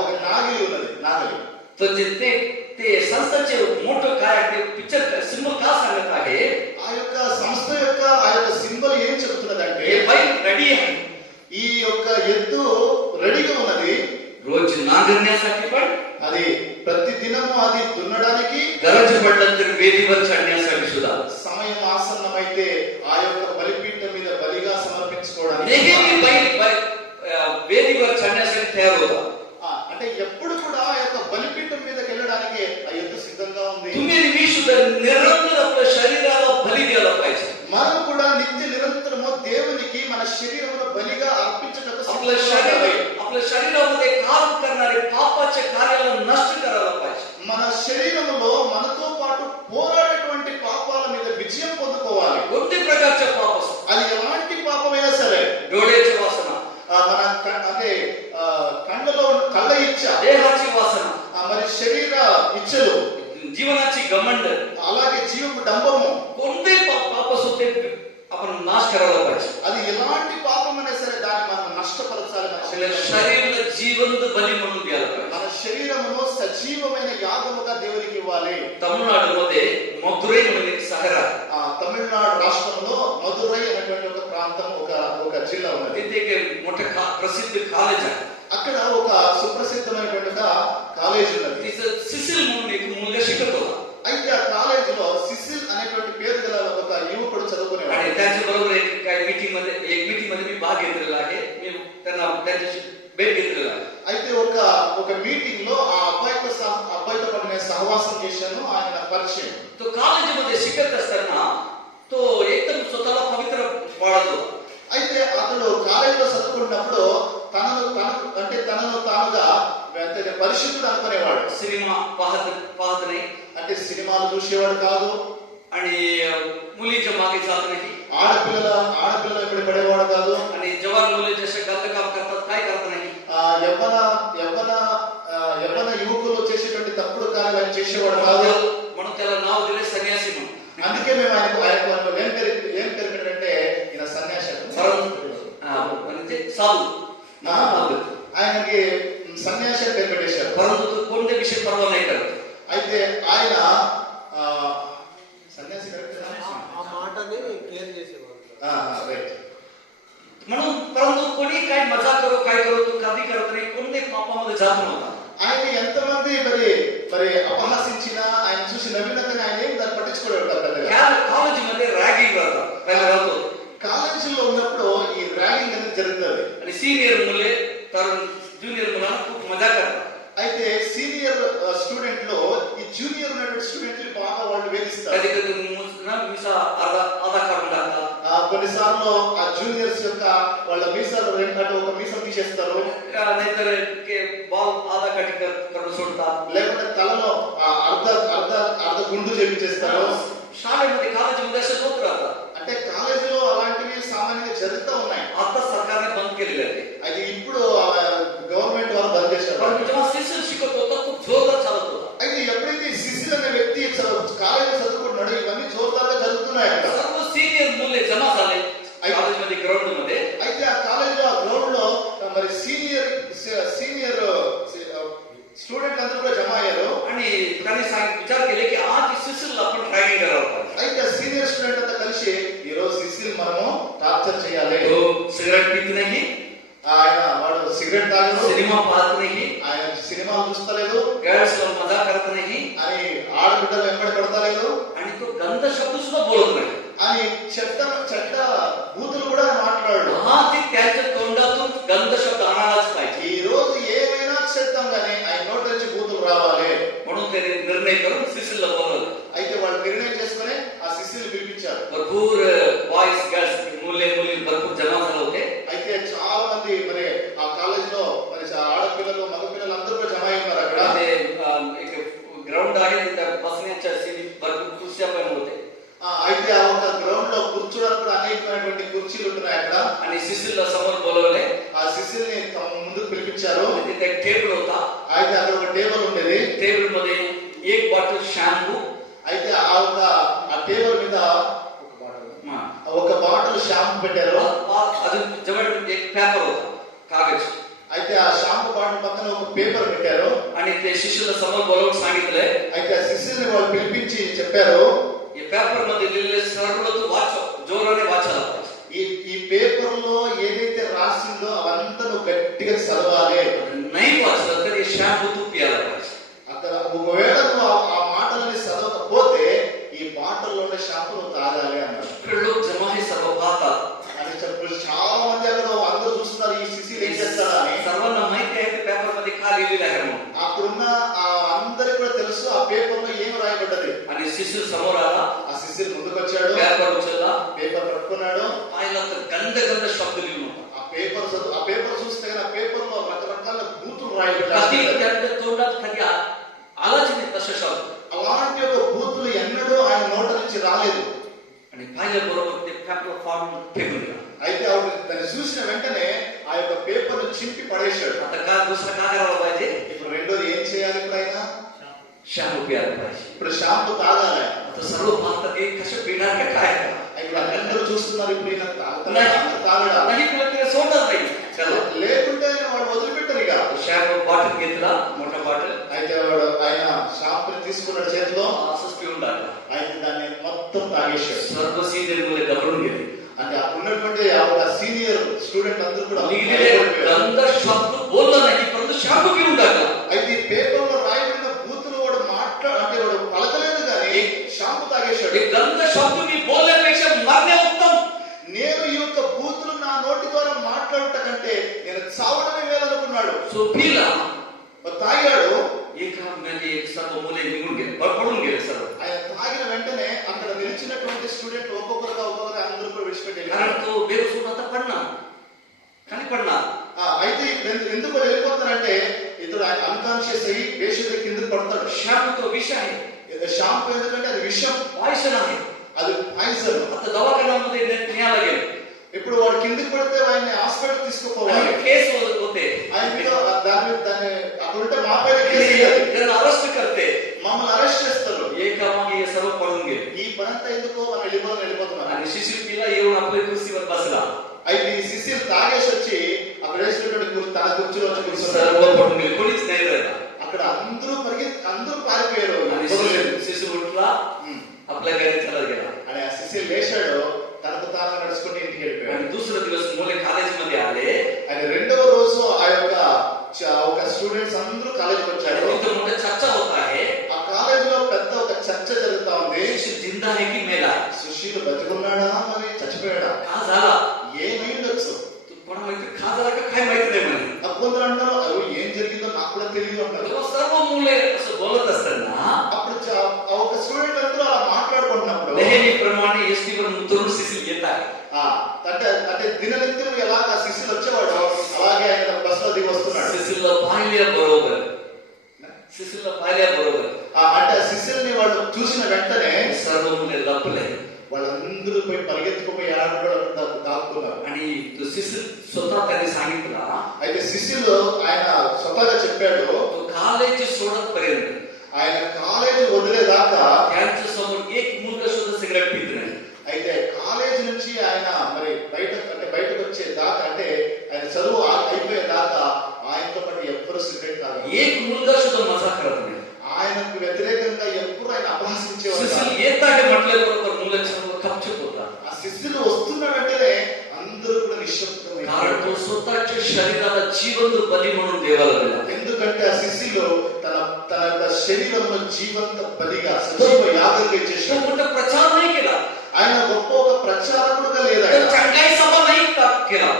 ఒక నాగలి ఉన్నది. నాగలి तो ते संस्थाचे मोठं काय ते पिक्चर सिंबल का सांगत आहे. ఆ యొక్క సంస్థ యొక్క ఆ యొక్క సింబల్ ఏం చెబుతున్నదంటే हे बैल रेडी आहे, ఈ యొక్క ఎద్దు రెడీగా ఉన్నది. रोज नांगरण्यासाठी पण, అది ప్రతి దినము అది దున్నడానికి, गरज पडलं तर वेदीवर चढण्यासाठी सुद्धा. సమయం ఆసన్నమైతే ఆ యొక్క బలిపీఠం మీద బలిగా సమర్పించుకోవడానికి नेहमी बैल वेदीवर चढण्यासाठी तयार होता. అంటే ఎప్పుడు కూడా ఆ యొక్క బలిపీఠం మీదకి వెళ్ళడానికి ఆ ఎద్దు సిద్ధంగా ఉంది. तुम्ही मी सुद्धा निरंतर आपल्या शरीराला बली द्यायला पाहिजे. మనం కూడా నిత్య నిరంతరము దేవునికి మన శరీరమును బలిగా అర్పించటకు आपल्या शरीरामध्ये काम करणारे पापाचे कार्याला नष्ट करायला पाहिजे. మన శరీరములో మనతో పాటు పోరాడేటువంటి పాపాల మీద విజయం పొందుకోవాలి. कोणत्या प्रकारचे पाप असो, అది ఎలాంటి పాపమైనా సరే, डोळ्याची वासना, మన అంటే కళ్ళ ఇచ్చ, देहाची वासना, మరి శరీర ఇచ్చలు, जीवनाची घमंड, అలాగే జీవపు డంబము, कोणते पाप असो ते आपण नाश करायला पाहिजे. అది ఎలాంటి పాపమైనా సరే దాన్ని మనం నష్టపరచాలి. आपल्या शरीराला जिवंत बली म्हणून द्यायला पाहिजे. మన శరీరమును సజీవమైన యాగముగా దేవునికి ఇవ్వాలి. तमिळनाडूमध्ये मदुरै म्हणून एक शहर आहे. తమిళనాడు రాష్ట్రంలో మదురై అనేటువంటి ఒక ప్రాంతం, ఒక జిల్లా ఉన్నది. तिथे एक मोठं प्रसिद्ध कॉलेज आहे. అక్కడ ఒక సుప్రసిద్ధమైనటువంటి కాలేజ్ ఉన్నది. तिथं सिसिल म्हणून एक मुलगा शिकत होता అయితే ఆ కాలేజ్ లో సిసిల్ అనేటువంటి పేరు గల ఒక యువకుడు చదువుకునేవాడు. आणि त्याच्याबरोबर एक मीटिंग मध्ये मी भाग घेतलेला आहे. मी त्यांच्याशी भेट घेतलेला आहे. అయితే ఒక మీటింగ్ లో ఆ అబ్బాయితో పాటు నేను సహవాసం చేశాను. ఆయన పరిచయం. तो कॉलेजमध्ये शिकत असताना तो एकदम स्वतःला पवित्र वाढत होता. అయితే అతడు కాలేజీలో చదువుకున్నప్పుడు తనను తానుగా పరిశుద్ధుడు అనుకునేవాడు. सिनेमा पाहत नाही అంటే సినిమాలు చూసేవాడు కాదు. आणि मुलीच्या मागे जात नाही. ఆడపిల్లల వెంబడి పడేవాడు కాదు. आणि जवान मुले जसे गलत काम करतात काय करत नाही. యవ్వన యువకులు చేసేటువంటి తప్పుడు కార్యాలు చేసేవాడు కాదు. म्हणून त्याला नाव दिले संन्यासी म्हणून. అందుకే మేము ఆయనకు ఏం పేరు పెట్టంటే ఈయన సన్యాసి म्हणजे साधू. ఆయనకి సన్యాసి అని పేరు పెట్టేశారు. परंतु तो कोणत्या विषय परवा नाही करत. అయితే ఆయన సన్యాసి म्हणून परंतु कोणी काय मजा करो काय करो तो कधी करत नाही. कोणत्याही पापामध्ये जात नव्हता. ఆయన ఎంతమంది మరి అపహాసించినా ఆయన చూసి నవ్వినా కానీ ఆయన ఏం దాన్ని పట్టించుకోలేడు. కాలేజీमध्ये रॅगिंग राहतो. కాలేజీలో ఉన్నప్పుడు ఈ ర్యాగింగ్ అనేది జరుగుతుంది. आणि सिनियर मुले तर ज्युनियर मुलांना खूप मजा करतात. అయితే సీనియర్ స్టూడెంట్ లో ఈ జూనియర్ ఉన్నటువంటి స్టూడెంట్ బాగా వాళ్ళు వేధిస్తారు. कधी कधी मिसा आधा काढून टाकतात. కొన్నిసార్లు ఆ జూనియర్స్ యొక్క వాళ్ళ మీసాలు అంటే ఒక మీసం తీసేస్తారు, नाहीतर बॉल आधा कट करून सोडतात. లేకుంటే తలలో అర్ధ అర్ధ అర్ధ గుండు చేపించేస్తారు. शाळेमध्ये कॉलेजमध्ये असे होत राहतात. అంటే కాలేజీలో అలాంటివి సామాన్యంగా జరుగుతూ ఉన్నాయి. आता सरकारने बंद केलेले आहे. అయితే ఇప్పుడు గవర్నమెంట్ వాళ్ళు బంద్ చేశారు. पण जेव्हा शिक्षण शिकत होता खूप जोरदार चालत होता. అయితే ఎప్పుడైతే సిసిల్ అనే వ్యక్తి కాలేజీ చదువుకుంటున్నాడో ఇవన్నీ జోరుదారుగా జరుగుతున్నాయి అక్కడ. सर्व सिनियर मुले जमा झाले कॉलेजमध्ये ग्राउंड मध्ये. అయితే ఆ కాలేజీలో ఆ గ్రౌండ్ లో మరి సీనియర్ స్టూడెంట్ అందరూ కూడా జమ అయ్యారు. आणि त्यांनी विचार केले की आज शिक्षणला आपण ट्रॅकिंग करावं पाहिजे. అయితే సీనియర్ స్టూడెంట్ అంతా కలిసి ఈ రోజు సిసిల్ మనము టార్చర్ చేయాలి. तो सिगरेट पीत नाही, ఆయన వాడు సిగరెట్ తాగడు, सिनेमा पाहत नाही, ఆయన సినిమాలు చూస్తలేదు, गर्ल्स वर मजा करत नाही అని ఆడబిడ్డలు వెంబడి పడతలేదు, आणि तो गंध शब्द सुद्धा बोलत नाही. అని చెడ్డ చెడ్డ బూతులు కూడా మాట్లాడు. हा ते त्याच्या तोंडातून गंध शब्द आणायलाच पाहिजे. ఈ రోజు ఏమైనా చేద్దాం కానీ ఆయన నోటి నుంచి బూతులు రావాలి. म्हणून त्याने निर्णय करून सिसिलला बोलवलं. అయితే వాళ్ళు నిర్ణయం చేసుకుని ఆ శిష్యుని పిలిపించారు. भरपूर बॉयज गर्ल्स मुले मुली भरपूर जमा झाले होते. అయితే చాలా మంది మరి ఆ కాలేజీలో మరి ఆడపిల్లలు మగపిల్లలు అందరూ కూడా జమ అయి ఉన్నారు అక్కడ. ते एक ग्राउंड आहे त्या बसण्याच्या सीट भरपूर खुर्च्या पण होते. అయితే ఆ ఒక గ్రౌండ్ లో కూర్చోడానికి కూడా అనేకమైనటువంటి కుర్చీలు ఉంటున్నాయి అక్కడ. आणि सिसिलला समोर बोलवले. ఆ శిష్యుని ముందుకు पिలిపించారు. तिथे एक टेबल होता. అయితే అక్కడ ఒక టేబుల్ ఉండేది. टेबल मध्ये एक बॉटल शॅम्पू. అయితే ఆ టేబుల్ మీద ఒక బాటిల్ షాంపూ పెట్టారు. अजून जवळ एक पेपर होता कागद. అయితే ఆ షాంపూ బాటిల్ పక్కన ఒక పేపర్ పెట్టారు. आणि ते शिष्याला समोर बोलवून सांगितलंय అయితే ఆ శిష్యుని వాళ్ళు పిలిపించి చెప్పారు, ఈ పేపర్ मध्ये लिहिलेले सर्व तू वाच, जोराने वाचायला पाहिजे. ఈ పేపర్ లో ఏదైతే రాసిందో అవంతా నువ్వు గట్టిగా చదవాలి. नाही वाचलं तर हे शॅम्पू तू पियाला पाहिजे. అక్కడ ఒకవేళ నువ్వు ఆ మాటలని చదవకపోతే ఈ బాటిల్ లో షాంపూ నువ్వు తాగాలి అన్నారు. इकडे लोक जमा हे सर्व पाहतात అని చెప్పి చాలా మంది అక్కడ అందరూ చూస్తున్నారు ఈ శిశులు ఏం చేస్తారని. सर्वांना माहिती आहे पेपर मध्ये का लिहिलेलं आहे म्हणून. అక్కడున్న అందరికి కూడా తెలుసు ఆ పేపర్ లో ఏం రాయబడ్డది. आणि शिशु समोर आला, ఆ శిశులు ముందుకు వచ్చాడు, पेपर उचलला, పేపర్ పట్టుకున్నాడు. पाहिलं तर गंध गंध शब्द लिहून होता. ఆ పేపర్ చూస్తే ఆ పేపర్ లో రకరకాల బూతులు कधी రాయబడ్డాయి. त्यांच्या तोंडात कधी आलाच नाही तसे शब्द. అలాంటి ఒక బూతులు ఎన్నడూ ఆయన నోట నుంచి రాలేదు. आणि पाहिल्याबरोबर ते पेपर फाडून फेकून दिला. అయితే ఆవిడ దాన్ని చూసిన వెంటనే ఆ యొక్క పేపర్ చింపి పడేశాడు. आता का दुसरं का करायला पाहिजे? ఇప్పుడు రెండోది ఏం చేయాలి? ఇప్పుడు ఆయన शॅम्पू प्यायला पाहिजे. ఇప్పుడు షాంపూ తాగాలి. आता सर्व पाहतात हे कसे पिणार का काय? ఇప్పుడు అందరూ చూస్తున్నారు ఇప్పుడు ఈయన नाही తాగడా. नाही तुला तिला सोडणार नाही. चला లేకుంటే ఆయన వాడు వదిలిపెట్టారు ఇక. शॅम्पू बॉटल घेतला, मोठा बॉटल, అయితే ఆయన షాంపూని తీసుకున్నాడు చేతిలో. असंच पिऊन टाकला. అయితే దాన్ని మొత్తం తాగేశాడు. सर्व सिनियर मुले घबरून गेले. అంటే అక్కడ ఉన్నటువంటి ఆ ఒక సీనియర్ స్టూడెంట్ అందరూ కూడా लिहिलेले गंध शब्द बोलला नाही परंतु शॅम्पू पिऊन टाकला. అయితే ఈ పేపర్ లో రాయబడిన బూతులు వాడు అంటే వాడు పలకలేదు కానీ షాంపూ తాగేశాడు. हे गंध शब्द मी बोलण्यापेक्षा मरणे उत्तम. నేను ఈ యొక్క బూతులు నా నోటి ద్వారా మాట్లాడట కంటే నేను చావడమే మేలనుకున్నాడు. सो पिला. తాగాడు. एका म्हणजे एक सर्व मुले निघून गेले, पडून गेले सर्व. ఆయన తాగిన వెంటనే అక్కడ నిలిచినటువంటి స్టూడెంట్ ఒక్కొక్కరుగా అందరూ కూడా విడిచిపెట్టారు. कारण तो बेहोश आता पडणार, खाली पडणार. అయితే ఎందుకు వెళ్ళిపోతారంటే ఇతడు అన్కాన్షియస్ అయ్యి బేషుద్ధ కిందకు పడతాడు. शॅम्पू तो विष आहे, షాంపూ ఎందుకంటే అది విషం, पॉइजन आहे. అది పాయిజన్. आता दवाखान्यामध्ये न्यायला गेले. ఇప్పుడు వాడు కిందకి పడితే ఆయన్ని హాస్పిటల్ తీసుకుపోవాలి. आणि केस होते, ఆయన మీద దాన్ని అక్కడ ఉంటే మా పైన కేసు వేయాలి. त्यांना अरेस्ट करते, మమ్మల్ని అరెస్ట్ చేస్తారు. एका मागे हे सर्व पडून गेले. ఈ పనంతా ఎందుకో మనం వెళ్ళిపోతున్నాం. आणि शिशिर पिला येऊन आपल्या कुर्सीवर बसला. అయితే ఈ శిష్యులు తాగేసి వచ్చి అక్కడ వేసినటువంటి తన కుర్చీలో వచ్చి కూర్చున్నాడు. सर्व पडून गेले, कोणीच नाही राहिला. అక్కడ అందరూ పారిపోయారు. आणि शिशु उठला, आपल्या घरी चालत गेला. అని ఆ శిష్యులు లేచాడు, తనకు తాను నడుచుకుంటూ ఇంటికి వెళ్ళిపోయాడు. आणि दुसरे दिवस मुले कॉलेजमध्ये आले. ఆయన రెండవ రోజు ఆ యొక్క స్టూడెంట్స్ అందరూ కాలేజీకి వచ్చారు. तिथे मोठा चर्चा होत आहे. ఆ కాలేజీలో పెద్ద ఒక చర్చ జరుగుతా ఉంది. शिशु जिंदा आहे की मेला आहे? సుశీల్ బతుకున్నాడా మరి చచ్చిపోయాడా? का झाला? ఏమైండొచ్చు? कोणा माहिती का झाला का काय माहिती नाही म्हणे. కొందరు అంటారు అయ్యో ఏం జరిగిందో నాకు కూడా తెలియదు అంటారు. तेव्हा सर्व मुले असं बोलत असताना అప్పుడు ఆ ఒక స్టూడెంట్ అందరూ అలా మాట్లాడుకుంటున్నప్పుడు नेहमीप्रमाणे एसटीवर उतरून शिशिर येत आहे. అంటే అంటే దిననిత్యం ఎలాగా శిష్యులు వచ్చేవాడో అలాగే ఆయన బస్సులో దిగి వస్తున్నాడు. शिष्याला पाहिल्या बरोबर शिष्याला पाहिल्या बरोबर అంటే ఆ శిష్యుల్ని వాళ్ళు చూసిన వెంటనే सर्व मुले लपले వాళ్ళందరూ పోయి పరిగెత్తుకుపోయి ఆడకుండా దాక్కున్నారు. आणि तो शिष्य स्वतः त्यांनी सांगितला అయితే శిష్యులు ఆయన స్వతహాగా చెప్పాడు, तो कॉलेज सोडत पर्यंत ఆయన కాలేజీ వదిలేదాకా त्यांच्या समोर एक मुलगा सुद्धा सिगरेट पित नाही. అయితే కాలేజీ నుంచి ఆయన మరి బయటకు వచ్చే దాకా అంటే ఆయన చదువు అయిపోయే దాకా ఆయనతో పాటు ఎవ్వరు సిగరెట్ తాగరు. एक मुलगा सुद्धा मजा करत नाही. ఆయనకు వ్యతిరేకంగా ఎప్పుడు ఆయన అపహాసించేవారు. शिष्य येताना म्हटल्याबरोबर मुलं सर्व कपचूप होतात. ఆ శిష్యులు వస్తున్న వెంటనే అందరూ కూడా నిశ్శబ్దమైపోయారు. कारण तो स्वतःच्या शरीराला जिवंत बली म्हणून देवाला दिला. ఎందుకంటే ఆ శిష్యులు తన తన యొక్క శరీరంలో జీవంత బలిగా సజీవ యాగంగా तो చేశాడు. मोठा प्रचार नाही केला. ఆయన గొప్ప ఒక ప్రచారకుడుగా లేదా, तो चांगली सभा नाही केला.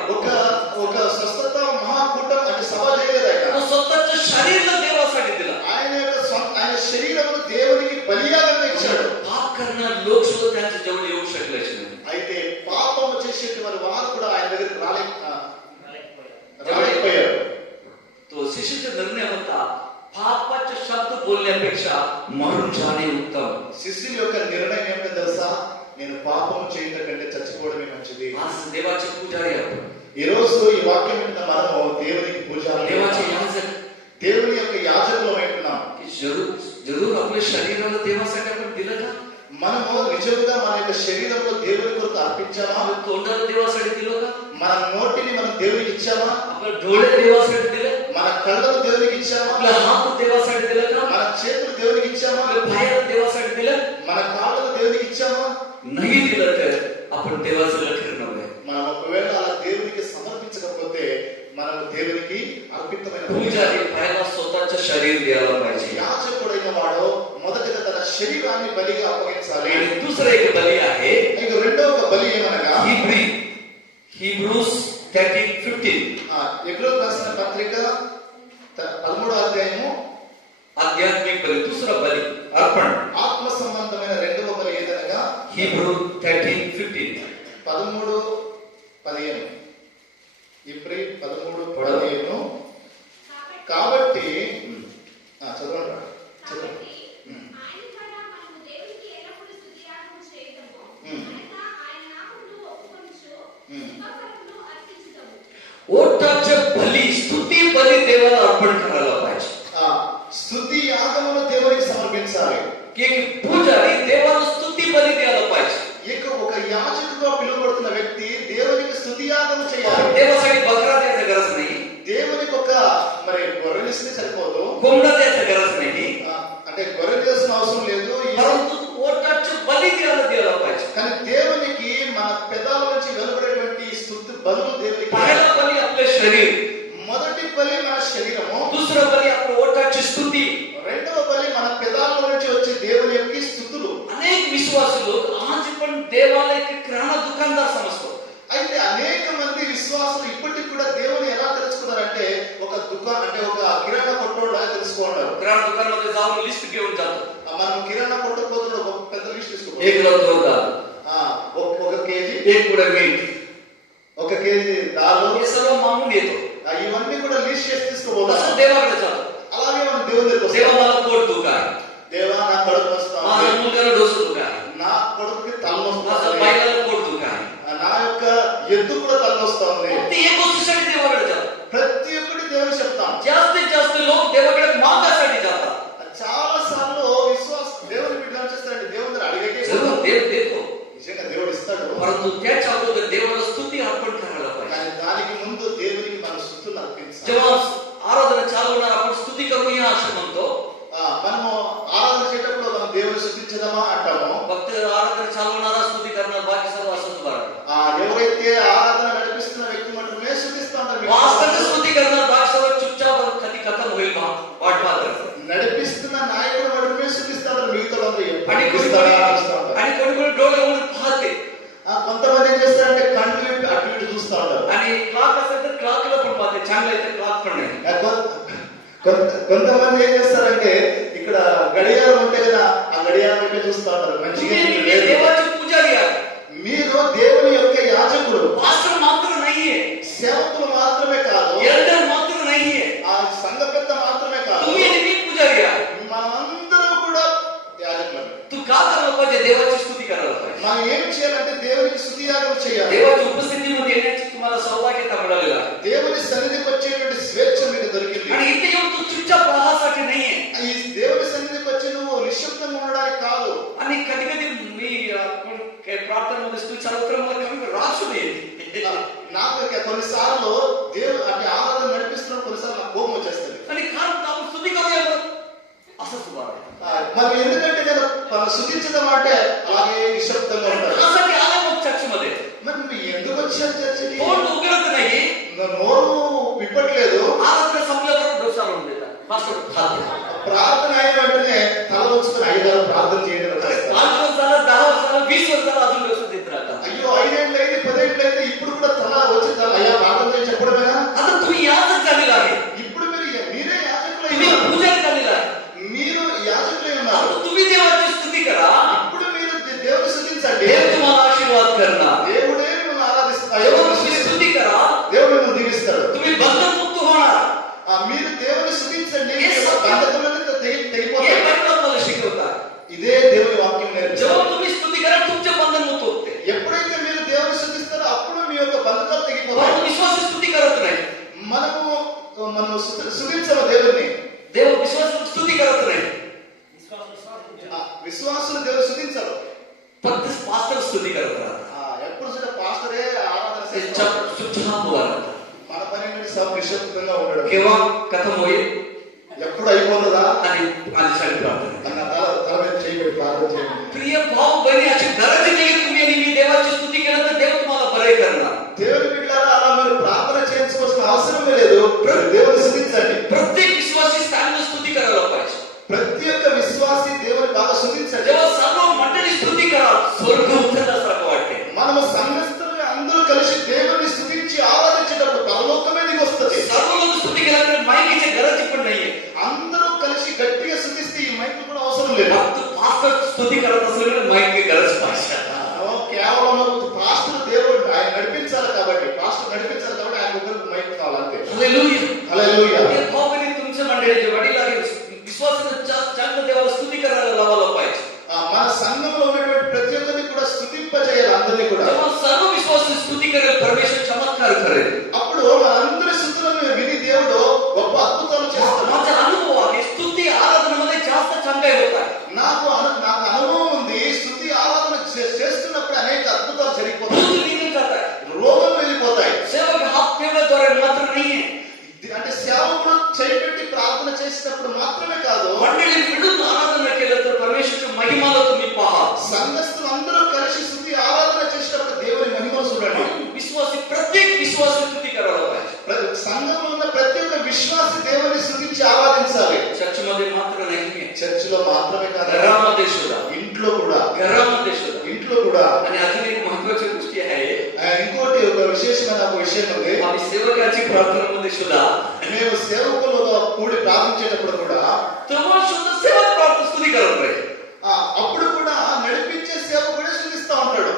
ఒక స్వస్థత మహాకూటం అంటే సభ చేయలేదు ఆయన. तो स्वतःच्या शरीराला देवासाठी दिला. ఆయన శరీరము దేవునికి బలియాగంగా ఇచ్చాడు. पाप करणारे लोक सुद्धा त्यांच्या जवळ येऊ शकले नाही. అయితే పాపము చేసేటువంటి వారు కూడా ఆయన దగ్గరికి రాలేకపోయారు. तो शिष्याचा निर्णय होता पापाचे शब्द बोलण्यापेक्षा मरून जाणे उत्तम. శిష్యుల యొక్క నిర్ణయం ఏమిటో తెలుసా? నేను పాపం చేయడం కంటే చచ్చిపోవడమే మంచిది. आज देवाचे पुजारी आपण, ఈ రోజు ఈ వాక్యం వింటున్న మనము దేవునికి పూజారులు, देवाचे याजक, దేవుని యొక్క యాజకులం అంటున్నాం. की जरूर आपल्या शरीराला देवासाठी आपण दिलं का? మనము నిజంగా మన యొక్క శరీరంలో దేవుని కొరకు అర్పించామా? आपल्या तोंडाला देवासाठी दिलं का? మన నోటిని మనం దేవునికి ఇచ్చామా? आपल्या डोळे देवासाठी दिले? మన కళ్ళను దేవునికి ఇచ్చామా? आपला हात देवासाठी दिलं का? మన చేతులు దేవునికి ఇచ్చామా? आपल्या पायाला देवासाठी दिलं? మన కాళ్ళను దేవునికి ఇచ్చామా? नाही दिलं तर आपण देवाचं लक्ष नव्हे. మనం ఒకవేళ అలా దేవునికి సమర్పించకపోతే మనము దేవునికి అర్పితమైన पुजारी पहिला स्वतःचं शरीर द्यायला पाहिजे. యాజకుడైన వాడు మొదటగా తన శరీరాన్ని బలిగా అప్పగించాలి. आणि दुसरं एक बली आहे ఇక రెండవ ఒక బలి ఏమనగా Hebrews 13:15 హెబ్రీయులకు రాసిన పత్రిక 13వ అధ్యాయము आध्यात्मिक बली. दुसरा बली अर्पण. ఆత్మ సంబంధమైన రెండవ బలి ఏదనగా Hebrews 13:15 13:15 ఇబ్రీ 13:15 కాబట్టి చదవండి. కాబట్టి ఆయన ద్వారా మనము దేవునికి ఎల్లప్పుడూ స్తుతియాగము చేయుటకు అనగా ఆయన నామమును ఒప్పుకొనుచు కృతజ్ఞతలు అర్పించుటకు. ओटाच्या बली स्तुती बली देवाला अर्पण करायला पाहिजे. స్తుతి యాగమును దేవునికి సమర్పించాలి. की पुजारी देवाला स्तुती बली द्यायला पाहिजे. ఇక ఒక యాజకుడుగా పిలువబడుతున్న వ్యక్తి దేవునికి స్తుతి యాగము చేయాలి. देवासाठी बकरा द्यायची गरज नाही, దేవునికి ఒక మరి గొర్రెలిస్తే సరిపోదు, कोंबडा द्यायची गरज नाही, అంటే గొర్రె చేసిన అవసరం లేదు. परंतु ओटाची बली द्यायला पाहिजे. కానీ దేవునికి మన పెదాల నుంచి వెలువడేటువంటి స్తుతి బలులు దేవునికి. पहिला बली आपले शरीर, మొదటి బలి మన శరీరము, दुसरं बली आपल्या ओटाची स्तुती. రెండవ బలి మన పెదాల నుంచి వచ్చే దేవుని యొక్క స్తుతులు. अनेक विश्वासी लोक आज पण देवाला एक किराणा दुकानदार समजतो. అయితే అనేక మంది విశ్వాసులు ఇప్పటికి కూడా దేవుని ఎలా తెలుసుకున్నారంటే ఒక అంటే ఒక కిరాణా కొట్టోడులా తెలుసుకుంటారు. किराणा दुकानमध्ये जाऊन लिस्ट घेऊन जातो. మనం కిరాణా కొట్టకపోతే ఒక పెద్ద లిస్ట్ తీసుకుంటాం. एक किलो तूर दाल, ఒక కేజీ, एक पुढे मीठ, ఒక కేజీ దాలు, हे सर्व मागून येतो. ఇవన్నీ కూడా లిస్ట్ చేసి तसं తీసుకోబోతాం. देवाकडे जातो. అలాగే మనం దేవుని దగ్గరికి देवा వస్తాం. मला पोट दुखा आहे, దేవా నా కడుపు వస్తా माझ्या ఉంది, मुलगाला डोसं दुखा आहे, నా కొడుకుకి తల माझ्या వస్తా ఉంది, बायकाला पोट दुखा आहे. నా యొక్క ఎద్దు కూడా తల వస్తా ఉంది. फक्त एक गोष्टीसाठी देवाकडे जातो. ప్రతి ఒక్కటి దేవుని చెప్తాం. जास्तीत जास्त लोक देवाकडे मागण्यासाठी जातात. చాలా సార్లు దేవుని బిడ్డలు చేస్తారంటే దేవుని దగ్గర అడిగే जरूर देव देतो, నిజంగా దేవుడు ఇస్తాడు. परंतु त्याच्या अगोदर देवाला स्तुती अर्पण करायला पाहिजे. కానీ దానికి ముందు దేవునికి మన స్తుతులు అర్పించాలి. जेव्हा आराधना चालू होणार आपण स्तुती करूया असं म्हणतो. మనము ఆరాధన చేసేటప్పుడు మనం దేవుని స్తుతించదమా అంటాము. फक्त आराधना चालू होणारा स्तुती करणार, बाकी सर्व असंच बरं. ఎవరైతే ఆరాధన నడిపిస్తున్న వ్యక్తి మాత్రమే స్తుతిస్తా ఉంటారు. वास्तविक स्तुती करणार, बाकी सर्व चुपचाप कधी खतम होईल वाट पाहत राहतात. నడిపిస్తున్న నాయకుడు మాత్రమే స్తుతిస్తారు. మిగతా వాళ్ళు आणि कोणी कोणी डोळे उघडून पाहते. కొంతమంది ఏం చేస్తారంటే కళ్ళు విప్పి అటు ఇటు చూస్తూ ఉంటారు. आणि क्लॉक असेल तर क्लॉकला पण पाहते, चांगलं आहे तर क्लॉक पण नाही. కొంతమంది ఏం చేస్తారంటే ఇక్కడ గడియారం ఉంటే కదా ఆ గడియారం వైపే చూస్తూ ఉంటారు. మంచిగా तुम्ही देवाचे पुजारी आहात. మీరు దేవుని యొక్క యాజకుడు, पास्टर मात्र नहीं है, సేవకులు మాత్రమే కాదు, एल्डर मात्र नहीं है, ఆ సంఘ పెద్ద మాత్రమే కాదు, तुम्ही नेहमी पुजारी आहे. మనమందరం కూడా యాజకులమే. तू का करायला पाहिजे? देवाची स्तुती करायला पाहिजे. మనం ఏం చేయాలంటే దేవునికి స్తుతి యాగం చేయాలి. देवाच्या उपस्थितीमध्ये येण्याची तुम्हाला सौभाग्यता मिळालेलं आहे. దేవుని సన్నిధికి వచ్చేటువంటి స్వేచ్ఛ మీకు దొరికింది. आणि इथे येऊन तू चुपचाप राहासाठी नाहीये. ఈ దేవుని సన్నిధికి వచ్చి నువ్వు నిశ్శబ్దంగా ఉండడానికి కాదు. आणि कधी कधी मी प्रार्थनेमध्ये स्तुती चालू तर मला कमी राग सुद्धा येते. నాకు కొన్నిసార్లు దేవుడు అంటే ఆరాధన నడిపిస్తున్న కొన్నిసార్లు నాకు కోపం వచ్చేస్తుంది. आणि कारण आपण स्तुती करूया असं सुद्धा మరి ఎందుకంటే నేను స్తుతించడం అంటే అలాగే నిశ్శబ్దంగా ఉంటాను. त्यासाठी आला मग चर्चमध्ये మరి నువ్వు ఎందుకు వచ్చావు చర్చికి? तोंड उघडत नाही, నోరు విప్పట్లేదు. आराधना संपल्यावर डोसा लावून देतात. पास्टर खाते. ప్రార్థన అయిన వెంటనే తల వంచుకొని అయ్యగారు ప్రార్థన చేయడం చేస్తారు. 5 वर्ष झालं, 10 वर्ष झालं, 20 वर्ष झालं अजून डोसा देत राहतात. అయ్యో 5 ఏళ్ళు అయింది 10 ఏళ్ళు అయింది ఇప్పుడు కూడా తల వచ్చి తల అయ్యా ప్రార్థన చేసి చెప్పడమేనా? आता तुम्ही याजक झालेला आहे, ఇప్పుడు మీరే యాజకులై तुम्ही ఉన్నారు. पूजारी झालेला आहे. మీరు యాజకులై ఉన్నారు. आता तुम्ही देवाची स्तुती करा, ఇప్పుడు మీరు దేవుని స్తుతించండి. देव तुम्हाला आशीर्वाद करणार. దేవుడే మిమ్మల్ని ఆరాధిస్తాడు. जेव्हा तुम्ही स्तुती करा, దేవుడు మిమ్మల్ని దీవిస్తాడు. तुम्ही बंधनमुक्त होणार. మీరు దేవుని స్తుతించండి. ఏ మీ సత్యం? బంధకులను हे తెగిపోతాయి. बायबल आपल्याला शिकवतात. ఇదే దేవుని వాక్యం నేర్పిస్తుంది. जेव्हा तुम्ही स्तुती करा, तुमचे बंधन मुक्त होते. ఎప్పుడైతే మీరు దేవుని స్తుతిస్తారో అప్పుడు మీ యొక్క బంధకాలు తెగిపోతాయి. पण विश्वास स्तुती करत नाही. మనము స్తుతించము దేవుని. देव विश्वास स्तुती करत नाही. విశ్వాసులు దేవుని స్తుతించరు. फक्त पास्टर स्तुती करत राहतात. ఎప్పుడు చూడ పాస్టరే ఆరాధన ते చేస్తారు. चुपचाप बोलतात. మన పని మీద నిశ్శబ్దంగా ఉండడం. केव्हा कथम होईल ఎప్పుడు అయిపోతుందా आणि माझ्यासाठी प्रार्थना. అన్న తల మీద చేయబడి ప్రార్థన చేయండి. प्रिय भाऊ बहिणी, अशी गरज नाही तुम्ही आणि मी देवाची स्तुती केलं तर देव तुम्हाला बरे करणार. దేవుని బిడ్డలారా అలా మీరు ప్రార్థన చేయించుకోవాల్సిన అవసరమే లేదు. దేవుని స్తుతించండి. प्रत्येक विश्वासी स्थान स्तुती करायला पाहिजे. ప్రతి ఒక్క విశ్వాసి దేవుని బాగా స్తుతించండి. जेव्हा सर्व मंडळी स्तुती कराल, स्वर्ग उतरल्यासारखं वाटते. మనము సంఘస్థులు అందరూ కలిసి దేవుని స్తుతించి ఆరాధించేటప్పుడు పరలోకమే దిగి వస్తుంది. सर्व लोक स्तुती केल्यानंतर माहितीची गरज पण नाहीये. అందరూ కలిసి గట్టిగా స్తుతిస్తే ఈ మైక్ కూడా అవసరం లేదు. फक्त पास्टर स्तुती करत असल्याने माहिती गरज पाहिजे. కేవలం పాస్టర్ దేవుడు ఆయన నడిపించాలి కాబట్టి ఆయన ఒకరికి మైక్ కావాలంతే. हालेलुया. హల్లెలూయా. हे भाऊ बहिणी, तुमच्या मंडळीचे वडील आहे, विश्वासानं चांगलं देवाला स्तुती करायला लावायला पाहिजे. మన సంఘంలో ఉన్నటువంటి ప్రతి ఒక్కరిని కూడా స్తుతింపజేయాలి. అందరినీ కూడా जेव्हा सर्व विश्वासी स्तुती करेल, परमेश्वर चमत्कार करेल. అప్పుడు మనందరి స్తుతులను విని దేవుడు గొప్ప అద్భుతాలు చేస్తాడు. माझा अनुभव आहे, स्तुती आराधनेमध्ये जास्त चांगले होत आहे. నాకు అనుభవం ఉంది. స్తుతి ఆరాధన చేస్తున్నప్పుడు అనేక అద్భుతాలు జరిగిపోతాయి. दूध निघून जात आहे. రోగం వెళ్ళిపోతాయి. सेवक हात ठेवल्याद्वारे मात्र नाहीये. అంటే సేవకుడు చేపెట్టి ప్రార్థన చేసినప్పుడు మాత్రమే కాదు, मंडळी मिळून आराधना केलं तर परमेश्वरची महिमाला तुम्ही पहा. సంఘస్థులు అందరూ కలిసి స్తుతి ఆరాధన చేసినప్పుడు దేవుని మహిమను చూడండి. विश्वासी, प्रत्येक विश्वासी स्तुती करायला पाहिजे. సంఘంలో ఉన్న ప్రతి ఒక్క విశ్వాసి దేవుని స్తుతించి ఆరాధించాలి. चर्चमध्ये मात्र नाहीये, చర్చిలో మాత్రమే కాదు, घरामध्ये सुद्धा, ఇంట్లో కూడా. ఇంట్లో కూడా. आणि अजून एक महत्वाची गोष्टी आहे, ఇంకోటి ఒక విశేషమైన ఒక విషయం ఉంది. आम्ही सेवकाची प्रार्थनेमध्ये सुद्धा మేము సేవకులుగా కూడి ప్రార్థించేటప్పుడు కూడా तेव्हा सुद्धा सेवक प्रार्थना स्तुती करत राहील. అప్పుడు కూడా నడిపించే సేవకుడే స్తుతిస్తా ఉంటాడు.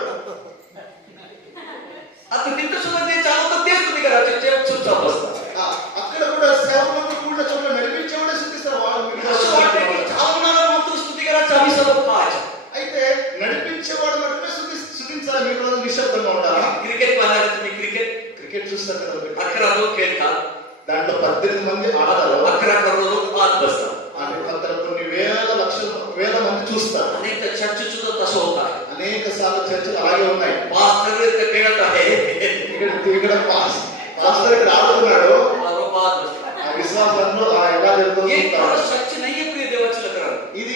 आता तिथं सुद्धा ते चालवतात, ते स्तुती करायचे, ते चुपचाप बसतात. అక్కడ కూడా సేవకులకు కూడిన చోట్ల నడిపించేవాడే స్తుతిస్తారు. असं वाटतं की चालवणारा मात्र स्तुती करायचं, आम्ही सर्व पाहायचं. అయితే నడిపించేవాడు మాత్రమే స్తుతించాలి. మీరు రోజు నిశ్శబ్దంగా ఉండాలా? क्रिकेट पाहायला तुम्ही క్రికెట్ చూస్తారు కదా, 11 लोक खेळतात, దాంట్లో 18 మంది ఆడతారు. 11 करोड लोक आत बसतात. అక్కడ కొన్ని వేల మంది చూస్తారు. अनेक चर्च सुद्धा तसं होत आहे. అనేక సార్లు చర్చలు అలాగే ఉన్నాయి. पास्टर इथं खेळत आहे, ఇక్కడ పాస్టర్ ఇక్కడ ఆడుతున్నాడు. लोक आत बसतात. ఆ విశ్వాసంలో ఎలా జరుగుతుందో हे చూస్తారు. खरं सच्च नाहीये प्रिय देवाची लेकरं. ఇది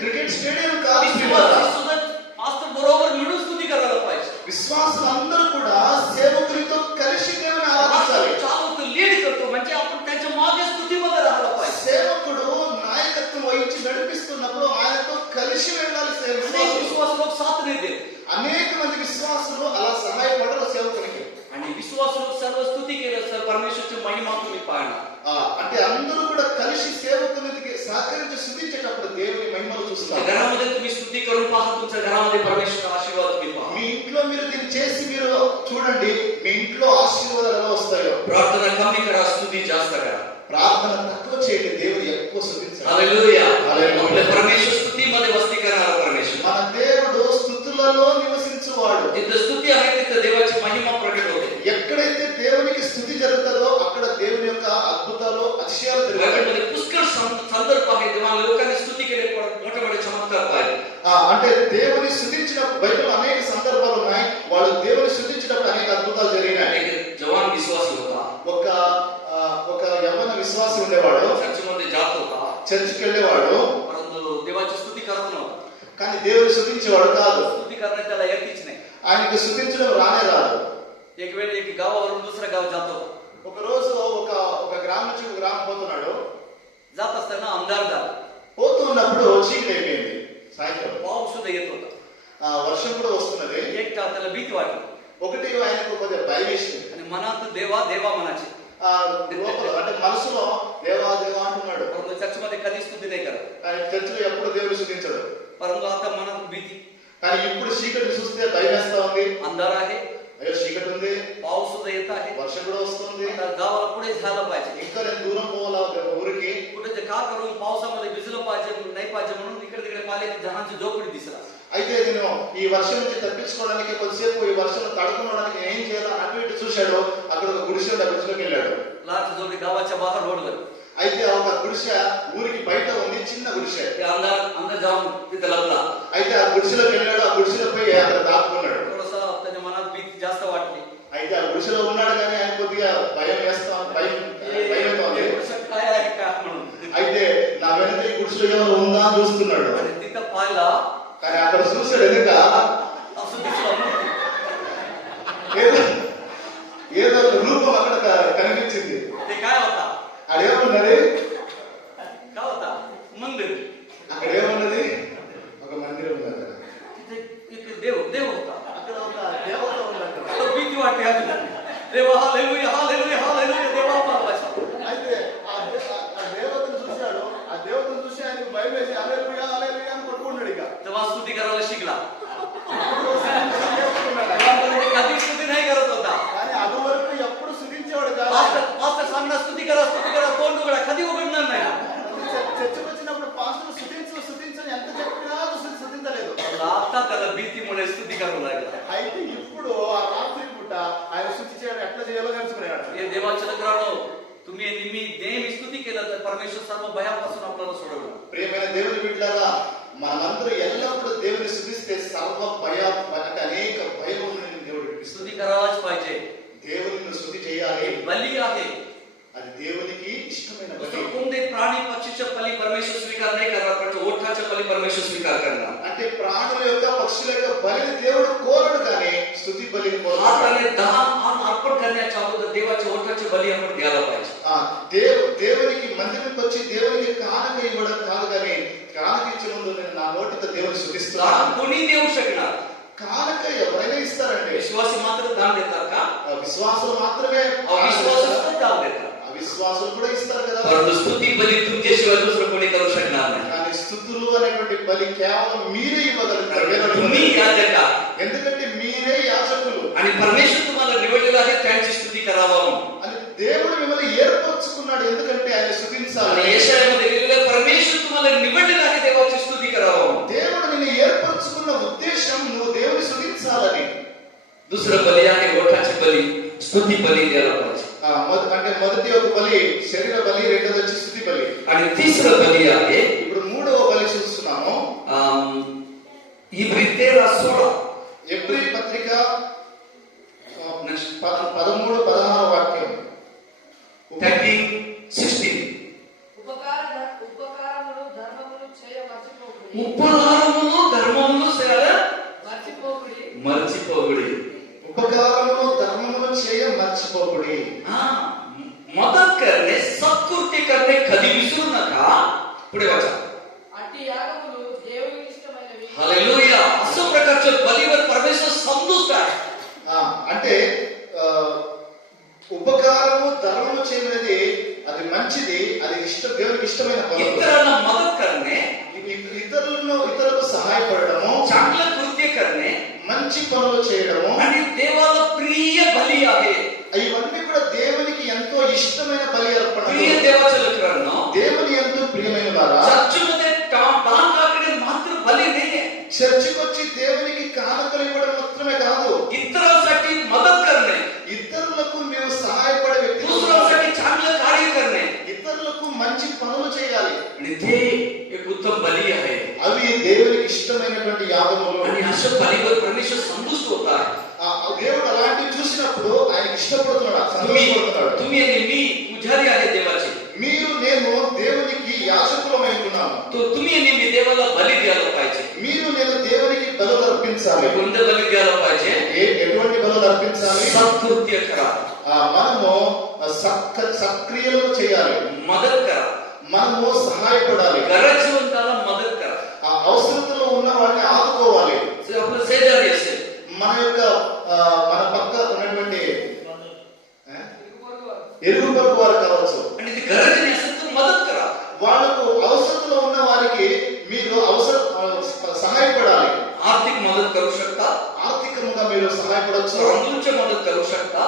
క్రికెట్ స్టేడియం కాదు. विश्वासी सुद्धा पास्टर बरोबर मिळून स्तुती करायला पाहिजे. విశ్వాసులందరూ కూడా సేవకులతో కలిసి దేవుని ఆరాధించాలి. चालवतो, लीड करतो, म्हणजे आपण त्याच्या मागे स्तुतीमध्ये राहायला पाहिजे. సేవకుడు నాయకత్వం వహించి నడిపిస్తున్నప్పుడు ఆయనతో కలిసి వెళ్ళాలి. अनेक विश्वास लोक साथ नाही देत, అనేక మంది విశ్వాసులు అలా సహాయపడరు సేవకునికి. आणि विश्वास लोक सर्व स्तुती केलं तर परमेश्वरची महिमा तुम्ही पाहणार. అంటే అందరూ కూడా కలిసి సహకరించి స్తుతించేటప్పుడు దేవుని మహిమలు చూస్తాం. घरामध्ये तुम्ही स्तुती करून पहा, तुमच्या घरामध्ये परमेश्वर आशीर्वाद तुम्ही पहा. మీ ఇంట్లో మీరు దీన్ని చేసి మీరు చూడండి, మీ ఇంట్లో ఆశీర్వాదాలు ఎలా వస్తాయో. प्रार्थना कमी करा, स्तुती जास्त करा. ప్రార్థన తక్కువ చేయండి, దేవుడు ఎక్కువ స్తుతించాలి. हालेलुया. हालेलुया. आपल्या परमेश्वर स्तुतीमध्ये वस्ती करणारा परमेश्वर. మన దేవుడు స్తుతులలో నివసించువాడు. जिथं स्तुती आहे तिथं देवाची महिमा प्रकट होते. ఎక్కడైతే దేవునికి స్తుతి జరుగుతుందో అక్కడ దేవుని యొక్క అద్భుతాలు అతిశయాలు జరుగుతాయి. बायबलमध्ये पुष्कळ संदर्भ आहे जेव्हा लोकांनी स्तुती केले, मोठे मोठे चमत्कार पाहिले. అంటే దేవుని స్తుతించినప్పుడు బైబిల్ అనేక సందర్భాలు ఉన్నాయి. వాళ్ళు దేవుని స్తుతించినప్పుడు అనేక అద్భుతాలు జరిగినాయి. एक जवान विश्वासी होता, ఒక యవ్వన విశ్వాసి ఉండేవాడు, चर्चमध्ये जात होता, చర్చికి వెళ్ళేవాడు, परंतु देवाची स्तुती करत नव्हता. కానీ దేవుని స్తుతించేవాడు కాదు. स्तुती करण्यात त्याला येतीच नाही. ఆయనకు స్తుతించడం రానే రాదు. एक वेळ एक गावावरून दुसऱ्या गावात जात होता. ఒక రోజు ఒక గ్రామం నుంచి ఒక గ్రామం పోతున్నాడు. जात असताना अंधार झाला, పోతూ ఉన్నప్పుడు చీకటి అయిపోయింది. సాయంత్రం पाऊस सुद्धा येत होता. వర్షం కూడా వస్తున్నది. एक त्याला भीती वाटली ఒకటి ఆయనకు కొద్దిగా భయం వేసింది. आणि मनात देवा देवा म्हणायचे. లోపల అంటే మనసులో దేవా దేవా అంటున్నాడు. परंतु चर्चमध्ये कधी स्तुती नाही करत. కానీ చర్చిలో ఎప్పుడు దేవుని స్తుతించడు. परंतु आता मनात भीती, కానీ ఇప్పుడు చీకటి చూస్తే భయం వేస్తా ఉంది. अंधार आहे, అయ్యో చీకటి ఉంది, पाऊस सुद्धा येत आहे, వర్షం కూడా వస్తుంది. आता गावाला पुढे झालं पाहिजे. ఇంకా నేను దూరం పోవాలా ఊరికి. कुठे ते का करून पावसामध्ये भिजलं पाहिजे नाही पाहिजे म्हणून इकडे तिकडे पाहिले की जणांची झोपडी दिसला. అయితే నేను ఈ వర్షం నుంచి తప్పించుకోవడానికి కొద్దిసేపు ఈ వర్షంలో తడుకోవడానికి ఏం చేయాలో అటు ఇటు చూశాడు. అక్కడ ఒక గుడిసె ఉంది, ఆ గుడిసెలోకి వెళ్ళాడు. लाच जोडी गावाच्या बाहेर रोडवर అయితే ఒక గుడిసె ఊరికి బయట ఉంది, చిన్న గుడిసె. ते अंदर जाऊन तिथे लपला. అయితే ఆ గుడిసెలోకి వెళ్ళాడు. ఆ గుడిసెలో పోయి అక్కడ దాక్కున్నాడు. थोडंसं त्याच्या मनात भीती जास्त वाटली. అయితే ఆ గుడిసెలో ఉన్నాడు కానీ ఆయన కొద్దిగా భయం అవుతా ఉంది. काय आहे का म्हणून. అయితే నా వెనక ఈ గుడిసెలో ఎవరు ఉందా అని చూస్తున్నాడు. आणि तिथं पाहिला కానీ అక్కడ చూసాడు వెనుక असं दिसलं. ఏదో ఒక రూపం అక్కడ కనిపించింది. ते काय होता, అదేమన్నది? काय होता, मंदिर. అక్కడ ఏమన్నది? ఒక మందిరం ఉంది అక్కడ. तिथे एक देव होता. అక్కడ ఒక దేవత ఉంది అక్కడ. तो भीती वाटली अजून. देवा हालेलुया हालेलुया हालेलुया देवा बाबाचा. అయితే ఆ దేవతను చూశాడు. ఆ దేవతను చూసి ఆయనకు భయం వేసి హల్లెలూయా హల్లెలూయా అని కొట్టుకున్నాడు. ఇక तेव्हा स्तुती करायला शिकला. కానీ कधी स्तुती नाही करत होता. అది వరకు ఎప్పుడు స్తుతించేవాడు కాదు. पास्टर सांगणार स्तुती करा तोंड उघडा, कधी उघडणार नाही. చర్చకు వచ్చినప్పుడు పాస్టర్ స్తుతించని ఎంత చెప్పినా స్తుతించలేదు. आता त्याला भीतीमुळे स्तुती करू लागला. అయితే ఇప్పుడు ఆ రాత్రి పూట ఆయన స్తుతి చేయడం ఎట్లా చేయాలో తెలుసుకున్నాడు. हे देवाच्या लेकरांनो, तुम्ही नेहमी स्तुती केलं तर परमेश्वर सर्व भयापासून आपल्याला सोडवणार. ప్రియమైన దేవుని బిడ్డలారా, మనమందరూ ఎల్లప్పుడూ దేవుని స్తుతిస్తే సర్వ అంటే అనేక భయం నుండి దేవుడు విడిపిస్తాడు. स्तुती करायलाच पाहिजे. దేవుని స్తుతి చేయాలి. हे बली आहे. అది దేవునికి ఇష్టమైన బలి. दुसरं कोणते प्राणी पक्षीच्या बली परमेश्वर स्वीकार नाही करणार, पण ओठाच्या बली परमेश्वर स्वीकार करणार. అంటే ప్రాణుల యొక్క పక్షుల యొక్క బలిని దేవుడు కోరడు కానీ స్తుతి బలిని కోరడు. हाताने दान अर्पण करण्याच्या अगोदर देवाच्या ओठाची बली आपण द्यायला पाहिजे. దేవునికి మందిరానికి వచ్చి దేవునికి కానుక ఇవ్వడం కాదు కానీ కానుక ఇచ్చే ముందు నేను నా నోటితో దేవుని స్తుతిస్తున్నాను. दान कोणी देऊ शकणार? కానుక ఎవరైనా ఇస్తారండి. विश्वासी मात्र दान देतात का? విశ్వాసులు మాత్రమే अविश्वासी सुद्धा दान देतात. అవిశ్వాసులు కూడా ఇస్తారు కదా. परंतु स्तुती बली तुमच्याशिवाय दुसरं कोणी करू शकणार नाही. కానీ స్తుతులు అనేటువంటి బలి కేవలం మీరే ఇవ్వగలుగుతారు. तुम्ही याजक आहात ఎందుకంటే మీరే యాజకులు. आणि परमेश्वर तुम्हाला निवडलेलं आहे त्यांची स्तुती करावा म्हणून. అని దేవుడు మిమ్మల్ని ఏర్పరచుకున్నాడు ఎందుకంటే ఆయన స్తుతించాలి. आणि यशायामध्ये लिहिलेलं परमेश्वर तुम्हाला निवडलेलं आहे देवाची स्तुती करावा म्हणून. దేవుడు నిన్ను ఏర్పరచుకున్న ఉద్దేశం నువ్వు దేవుని స్తుతించాలని. दुसरं बली आहे ओठाची बली, स्तुती बली द्यायला पाहिजे. అంటే మొదటి ఒక బలి శరీర బలి, రెండోది వచ్చి స్తుతి బలి. आणि तिसरं बली आहे ఇప్పుడు మూడవ బలి చూస్తున్నాము. इब्री 13:16. ఎబ్రీ పత్రిక 13-16 వాక్యం. 13:16. ఉపకారములు ధర్మములు చేయ మర్చిపోకుడి. ఉపకారములు ధర్మములు చేయాలి మర్చిపోకుడి. ఉపకారములు ధర్మములు చేయ మర్చిపోకుడి. मदत करणे, सत्कृत्य करणे कधी विसरू नका. पुढे वाचा. अटी यागमुలు దేవునికి ఇష్టమైనవి. हालेलुया. अशा प्रकारच्या बलीवर परमेश्वर संतुष्ट आहे. అంటే ఉపకారము ధర్మము చేయఅనేది అది మంచి మంచిది, అది దేవునికి ఇష్టమైన పనులు. इतरांना मदत करणे, ఇతరులకు సహాయపడము, चांगलं कृत्य करणे మంచి పనులు చేయడము, आणि देवाला प्रिय बली आहे. ఇవన్నీ కూడా దేవునికి ఎంతో ఇష్టమైన బలి అర్పణ. प्रिय देवाच्या लेकरांनो, దేవుని ఎంతో ప్రియమైన వారా, चर्चमध्ये दान काकडे मात्र बली नाहीये. చర్చికి వచ్చి దేవునికి కానుకలు ఇవ్వడం మాత్రమే కాదు, इतरांसाठी मदत करणे, ఇతరులకు మేము సహాయపడే వ్యక్తులు, दुसऱ्यांसाठी चांगलं कार्य करणे, ఇతరులకు మంచి పనులు చేయాలి. आणि ते एक उत्तम बली आहे. అవి దేవునికి ఇష్టమైనటువంటి యాగములు. आणि अशा बलीवर परमेश्वर संतुष्ट होत आहे. దేవుడు అలాంటివి చూసినప్పుడు ఆయన ఇష్టపడుతున్నాడు, సంతోషపడుతున్నాడు. तुम्ही आणि मी पुजारी आहे देवाचे. మీరు నేను దేవునికి యాజకులమై ఉన్నాము. तो तुम्ही आणि मी देवाला बली द्यायला पाहिजे. మీరు నేను దేవునికి బలులు అర్పించాలి. कोणते बली द्यायला पाहिजे? ఎటువంటి బలులు అర్పించాలి? सत्कृत्य करा, మనము సక్రియలు చేయాలి, मदत करा, మనము సహాయపడాలి, गरजवंताला मदत करा. ఆ అవసరతలో ఉన్న వారిని ఆదుకోవాలి. जे आपलं शेजारी असेल, మన పక్క ఉన్నటువంటి ఎరుగు పొరుగు వారు కావచ్చు, आणि ती गरजेने असेल तर मदत करा. వాళ్ళకు అవసరతలో ఉన్న వారికి మీరు సహాయపడాలి. आर्थिक मदत करू शकता, ఆర్థికంగా మీరు సహాయపడవచ్చు. तांदूळची मदत करू शकता,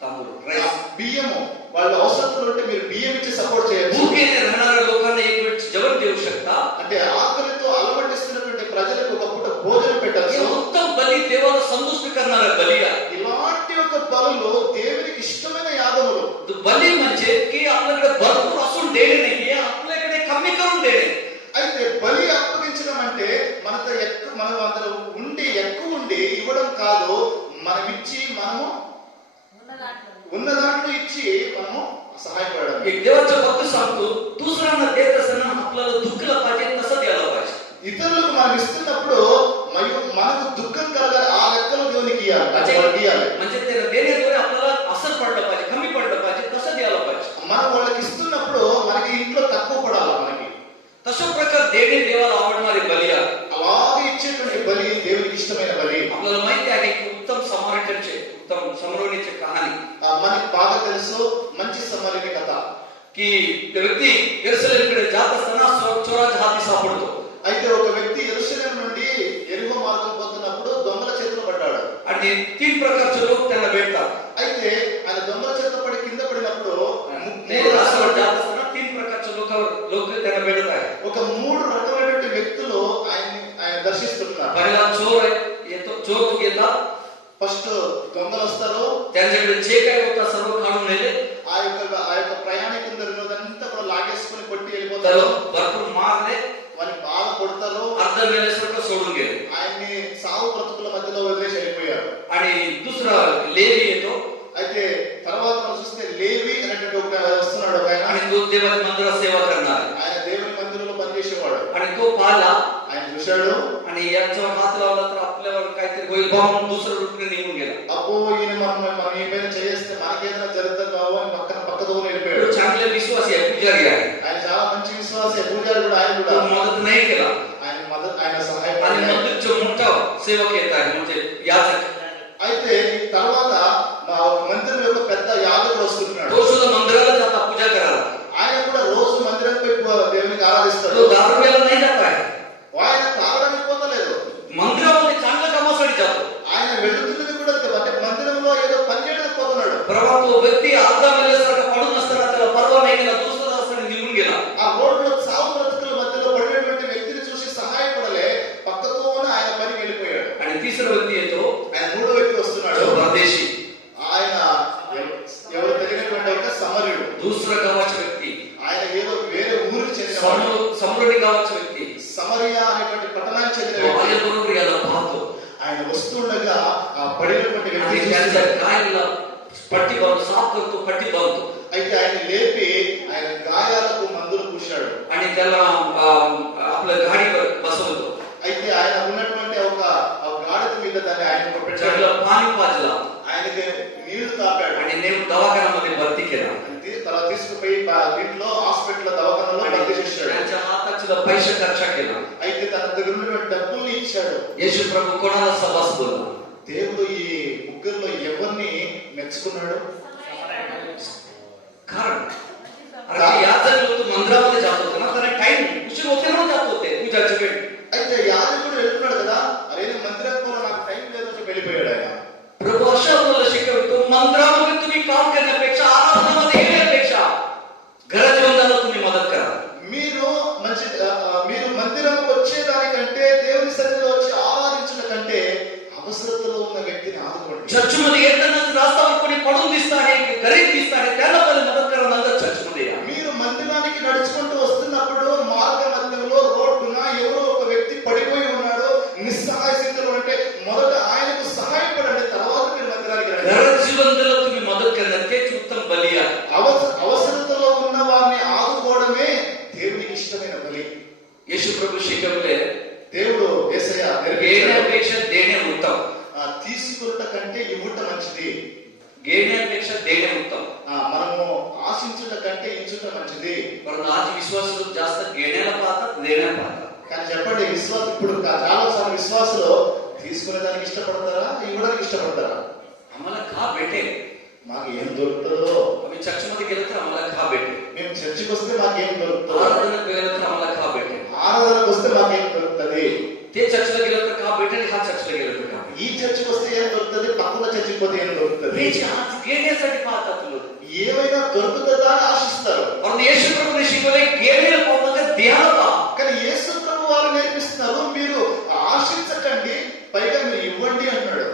तांदूळ राईस. బియ్యము, వాళ్ళ అవసరతలు ఉంటే మీరు బియ్యం ఇచ్చి సపోర్ట్ చేయొచ్చు. भुकेने राहणाऱ्या लोकांना एक वेळ जेवण देऊ शकता. అంటే ఆకలితో అలమటిస్తున్నటువంటి ప్రజలకు ఒక పూట భోజనం हे పెట్టచ్చు. उत्तम बली देवाला संतुष्ट करणारा बली आहे. ఇలాంటి ఒక బలులు దేవునికి ఇష్టమైన యాగములు. तो बली म्हणजे की आपल्याकडे भरपूर असून देणे नाही, आपल्याकडे कमी करून देणे. అయితే బలి అప్పగించడం అంటే మనతో మన అందరూ ఉండి ఎక్కువ ఉండి ఇవ్వడం కాదు, మనం ఇచ్చి మనము ఉన్న దాంట్లో ఇచ్చి మనము సహాయపడడం. एक देवाचा भक्त सांगतो, दुसऱ्यांना देत असताना आपल्याला दुःखला पाहिजे तसं द्यायला पाहिजे. ఇతరులకు మనం ఇస్తున్నప్పుడు మనకు దుఃఖం కలగాలి, ఆ లెక్కలో దేవునికి ఇవ్వాలి. म्हणजे ते देण्याद्वारे आपल्याला असर पडलं पाहिजे, कमी पडलं पाहिजे तसं द्यायला पाहिजे. మనం వాళ్ళకి ఇస్తున్నప్పుడు మనకి ఇంట్లో తక్కువ పడాలి. మనకి तशा प्रकारे देणे देवाला आवडणारी बली आहे. అలాగే ఇచ్చేటువంటి బలి దేవునికి ఇష్టమైన బలి. आपल्याला माहिती आहे की उत्तम समारिटनचे, उत्तम समरवणीची कहाणी, మనకి బాగా తెలుసు మంచి సమరయుని కథ. की ते व्यक्ती यरूशलेमकडे जात असताना चोराच्या हाती सापडतो. అయితే ఒక వ్యక్తి యెరూషలేము నుండి యెరికో మార్గం పోతున్నప్పుడు దొంగల చేతిలో పడ్డాడు. आणि 3 प्रकारचे लोक त्याला भेटतात. అయితే ఆయన దొంగల చేతిలో పడి కింద పడినప్పుడు रस्त्यावर जात असताना 3 प्रकारचे लोक त्याला भेटत आहेत. ఒక 3 రకమైనటువంటి వ్యక్తులు ఆయన దర్శిస్తున్నారు. पहिला चोर येतो, चोर येतात. ఫస్ట్ దొంగలు వస్తారు, त्यांच्याकडे जे काही होतं सर्व काढून नेले, ఆ యొక్క ప్రయాణికులంతా కూడా లాగేసుకుని కొట్టి त्याला వెళ్ళిపోతారు. भरपूर मारले, వారిని బాగా కొడతారు. अर्ध मेल्यासारखं सोडून गेले. ఆయన్ని సావు బ్రతుకుల మధ్యలో వదిలేసి వెళ్ళిపోయారు. आणि दुसरा लेवी येतो, అయితే తర్వాత మనం చూస్తే లేవి అనేటువంటి ఒక వస్తున్నాడు. ఒక ఆయన, आणि तो देवाच्या मंदिरात सेवा करणार. ఆయన దేవుని మందిరంలో పనిచేసేవాడు. आणि तो पाहिला ఆయన చూశాడు, आणि याच्यावर हात लावला तर आपल्यावर काहीतरी होईल भावून दुसऱ्या रूपने निघून गेला. అబ్బో ఈయన మనం ఏమైనా చేస్తే మనకేదైనా జరుగుతుంది బాబు అని పక్కన వెళ్ళిపోయాడు. तो चांगले विश्वासी आहे, पुजारी आहे. ఆయన చాలా మంచి విశ్వాసి, పూజారి కూడా. ఆయన तो मदत नाही केला. ఆయన आणि సహాయపడాలి. मंदिरचे मोठा सेवक येत आहे, म्हणजे याजक. అయితే తర్వాత మందిరం యొక్క పెద్ద యాజకుడు వస్తున్నాడు. तो सुद्धा मंदिराला जाता पूजा करायला. ఆయన కూడా రోజు మందిరం పోయి దేవునికి ఆరాధిస్తాడు. तो दारू प्यायला नाही जात आहे. ఆయన తాగడానికి పోతలేదు, मंदिरामध्ये चांगल्या कामासाठी जातो. ఆయన వెళుతున్నది కూడా అంటే మందిరంలో ఏదో పని చేయడానికి పోతున్నాడు. परवा तो व्यक्ती अर्धा मेल्यासारखा पडून असताना त्याला परवा नाही केला, दुसरा असताना निघून गेला. ఆ రోడ్లో సావు బ్రతుకుల మధ్యలో పడినటువంటి వ్యక్తిని చూసి సహాయపడలే, పక్కతోనే ఆయన పనికి వెళ్ళిపోయాడు. आणि तिसरा व्यक्ती येतो, ఆయన 3వ వ్యక్తి వస్తున్నాడు. तो परदेशी, ఆయన ఎవరు తెలియనటువంటి ఒక సమరయుడు. दुसरा गावाचा व्यक्ती, ఆయన ఏదో వేరే ఊరికి చెందిన समरोणी गावाचा व्यक्ती. సమరియా అనేటువంటి పట్టణానికి చెందిన तो వ్యక్తి. आल्याबरोबर याला पाहतो ఆయన వస్తుండగా ఆ పడినటువంటి వ్యక్తి आणि त्याच्या गायला पट्टी बांधतो, साफ करतो, पट्टी बांधतो. అయితే ఆయన लेपी ఆయన గాయాలకు మందులు పూశాడు. आणि त्याला आपल्या गाडीवर बसवतो. అయితే ఆయన ఉన్నటువంటి ఒక గాడిద మీద దాన్ని ఆయన పెట్టాడు. त्याला पाणी पाजला ఆయనకి నీళ్లు తాపాడు. आणि नेम दवाखान्यामध्ये भरती केला. తల తీసుకుపోయి దీంట్లో హాస్పిటల్ దవాఖానలో భర్తీ చేశాడు. त्यांच्या हाताची पैसे खर्च केला. అయితే తన దగ్గర ఉన్నటువంటి డబ్బుల్ని ఇచ్చాడు. येशू प्रभू कोणाला सबास बोलला? దేవుడు ఈ ముగ్గురులో ఎవరిని మెచ్చుకున్నాడు? कारण देण्यापेक्षा देणे उत्तम. మనము ఆశించుట కంటే ఇచ్చుట మంచిది. परंतु आज विश्वास लोक जास्त घेण्याला पाहतात, देण्याला पाहतात. కానీ చెప్పండి, విశ్వాసం ఇప్పుడు చాలా సార్లు విశ్వాసులు తీసుకునే దానికి ఇష్టపడతారా, ఇవ్వడానికి ఇష్టపడతారా? आम्हाला का भेटेल, మాకు ఏం దొరుకుతుందో, आम्ही चर्चमध्ये गेलो तर आम्हाला का भेटेल, మేము చర్చికి వస్తే మాకేం దొరుకుతుందో, आराधना गेलो तर आम्हाला का भेटेल, ఆరాధనకు వస్తే మాకేం దొరుకుతుంది, ते चर्चला गेलो तर का भेटेल, हा चर्चला गेलो तर का भेटेल. ఈ చర్చికి వస్తే ఏం దొరుకుతుంది, పక్కన చర్చికి పోతే ఏం దొరుకుతుంది, हे जे आज घेण्यासाठी पाहतात लोक. ఏమైనా దొరుకుతుందా అని ఆశిస్తారు. परंतु येशू प्रभूने शिकवले घेण्याला पाहू नका, द्यायला पहा. కానీ యేసు ప్రభు వారు నేర్పిస్తున్నారు, మీరు ఆశించకండి, పైగా మీరు ఇవ్వండి అన్నాడు.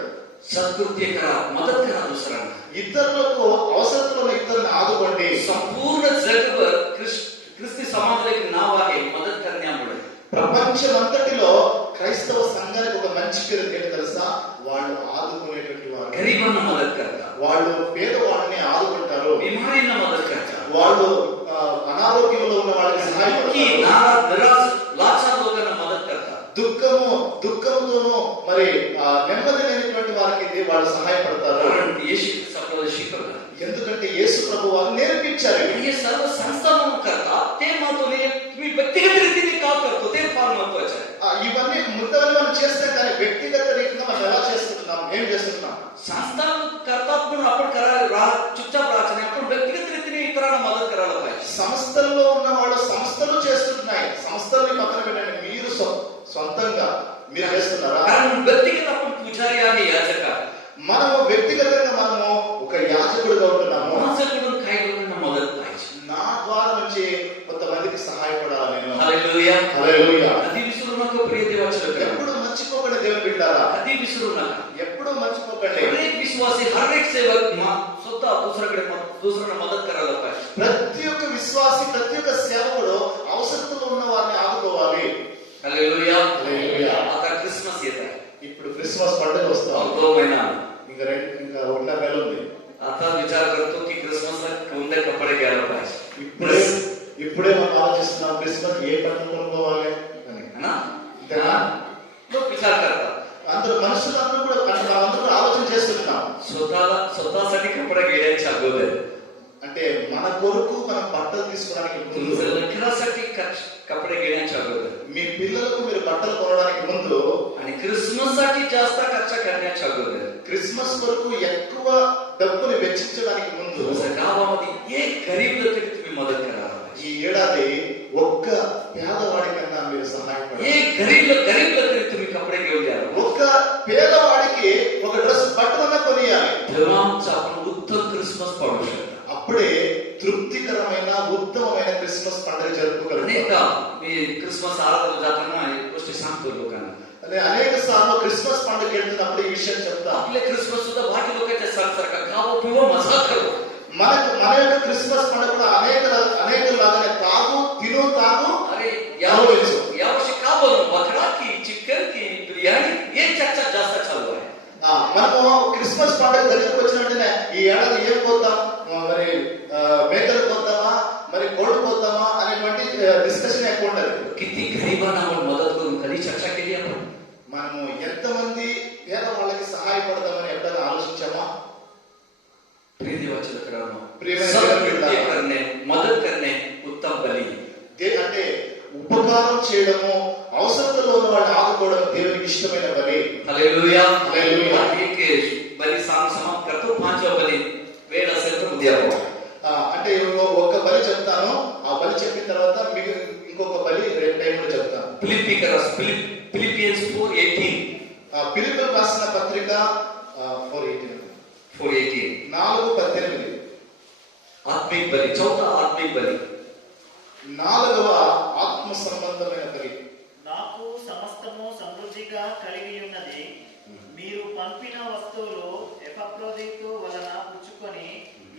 सत्कृत्य करा, मदत करा दुसऱ्यांना. ఇతరులకు అవసరతలో ఉన్న ఇతరులను ఆదుకోండి. संपूर्ण जगभर ख्रिस्ती समाजाला एक नाव आहे मदत करण्यामुळे. ప్రపంచమంతటిలో క్రైస్తవ సంఘానికి ఒక మంచి పేరు ఏంటో తెలుసా? వాళ్ళు ఆదుకునేటువంటి వారు. गरिबांना मदत करतात, వాళ్ళు పేదవాళ్ళని ఆదుకుంటారు. बिमारींना मदत करतात, వాళ్ళు అనారోగ్యంలో ఉన్న వాళ్ళకి की సహాయపడతారు. नाराज लाचार लोकांना मदत करतात. దుఃఖంతోనూ మరి నెమ్మది లేనిటువంటి వారికి వాళ్ళు సహాయపడతారు. कारण येशू ख्रिस्त आपल्याला शिकवलं. ఎందుకంటే యేసు ప్రభు వారు నేర్పించారు. आणि हे सर्व संस्था म्हणून करतात, ते महत्त्वाने. तुम्ही व्यक्तिगत रीतीने का करतो ते फार महत्त्वाचं आहे. ఇవన్నీ ముద్దవని మనం చేస్తే కానీ వ్యక్తిగత రీతిగా మనం ఎలా చేస్తున్నాం, ఏం చేస్తున్నాం? संस्था करतात म्हणून आपण चुपचाप राहायचं नाही. आपण व्यक्तिगत रीतीने इतरांना मदत करायला पाहिजे. సంస్థల్లో ఉన్న వాళ్ళు సంస్థలు చేస్తున్నాయి, సంస్థల్ని పక్కన పెట్టండి, మీరు సొంతంగా మీరు చేస్తున్నారా? कारण व्यक्तिगत आपण पुजारी आहे, याजक आहे. మనము వ్యక్తిగతంగా మనము ఒక యాజకుడిగా ఉంటున్నాము. माझ्याकडून काही लोकांना मदत पाहिजे. నా ద్వారా నుంచి కొంతమందికి సహాయపడాలి నేను. हालेलुया. హల్లెలూయా. कधी विसरू नका प्रिय देवाचे लोक. ఎప్పుడు మర్చిపోకండి దేవుని బిడ్డలారా, कधी विसरू नका. ఎప్పుడు మర్చిపోకండి. हर एक विश्वासी, हर एक सेवक स्वतः दुसऱ्यांना मदत करायला पाहिजे. ప్రతి ఒక్క విశ్వాసి, ప్రతి ఒక్క సేవకుడు అవసరతలో ఉన్న వారిని ఆదుకోవాలి. हालेलुया. हालेलुया. आता क्रिसमस येत आहे. ఇప్పుడు క్రిస్మస్ పండుగ వస్తాం, 2 महिना. ఇంకా 1.5 నెల ఉంది. आता विचार करतो की क्रिसमसला कोणते कपडे घ्यायला पाहिजे. ఇప్పుడే మనం ఆలోచిస్తున్నాం క్రిస్మస్ ఏ బట్టలు కొనుక్కోవాలి అని. है ना? అంతేనా? लोक विचार करतात. అందరూ మనుషులందరూ కూడా మనమందరూ ఆలోచన చేస్తున్నాం. स्वतःसाठी कपडे घेण्याच्या अगोदर, అంటే మన కొరకు మనం బట్టలు తీసుకోవడానికి ముందు, तुमच्या लेकरासाठी कपडे घेण्याच्या अगोदर మీ పిల్లలకు మీరు బట్టలు కొనడానికి ముందు, आणि क्रिसमससाठी जास्त खर्च करण्याच्या अगोदर, క్రిస్మస్ కొరకు ఎక్కువ డబ్బుని వెచ్చించడానికి ముందు तुमच्या गावामध्ये एक गरीब तरी तुम्ही मदत करायला ఈ ఏడాది ఒక్క పేదవాడి కన్నా మీరు సహాయపడాలి. एक गरीब तरी तुम्ही कपडे घेऊन द्याल. ఒక్క పేదవాడికి ఒక డ్రెస్ బట్టలన్నా కొనియాలి. तेव्हा आपण उत्तम क्रिसमस पाडू शकतो. అప్పుడే తృప్తికరమైన ఉత్తమమైన క్రిస్మస్ పండుగ జరుపుకోగలుగుతాం. अनेकदा मी क्रिसमस आराधना जाताना एक गोष्टी सांगतो लोकांना. అనేక సార్లు క్రిస్మస్ పండుగ వెళ్తున్నప్పుడు ఈ విషయం చెప్తా. आपले क्रिसमस सुद्धा बाकी लोकांच्या सणासारखा खावं पिवं मजा करू. మన యొక్క క్రిస్మస్ పండుగ కూడా అనేక లాగానే తాగు, తిను, తాగు. अरे यावर्षी का बनवू, बकरा की चिकन की बिर्याणी, हे चर्चा जास्त चालू आहे. మనము క్రిస్మస్ పండుగ దగ్గరకు వచ్చిన వెంటనే ఈ ఏడాది ఏం పోతాం, మరి మేకలు పోతామా, మరి కోళ్ళు పోతామా అనేటువంటి డిస్కషన్ ఎక్కువ ఉంటది. किती गरिबांना आपण मदत करून कधी चर्चा केली आपण? మనము ఎంతమంది పేదవాళ్ళకి సహాయపడదామని ఎప్పుడైనా ఆలోచించామా? प्रिय देवाचे लेकरांनो, प्रियమైన सत्कृत्य देवाचे करणे, मदत करणे उत्तम बली. అంటే ఉపకారం చేయడము, అవసరతలో ఉన్న వాళ్ళని ఆదుకోవడం దేవునికి ఇష్టమైన బలి. हालेलुया. हालेलुया. एक बली समाप्त करतो. 5వ बली वेळ असेल तर उद्या आपण. అంటే ఒక్క బలి చెప్తాను, ఆ బలి చెప్పిన తర్వాత మీకు ఇంకొక బలి రేపు టైంలో చెప్తాను. ఫిలిపియన్స్ 4:18. ఫిలిప్పీయులకు రాసిన పత్రిక 4:18. 4:18. आत्मिक बली, चौथा आत्मिक बली. 4వ ఆత్మ సంబంధమైన బలి. నాకు సమస్తము సమృద్ధిగా కలిగి ఉన్నది. మీరు పంపిన వస్తువులు ఎపఫ్రోదితు వలన పుచ్చుకొని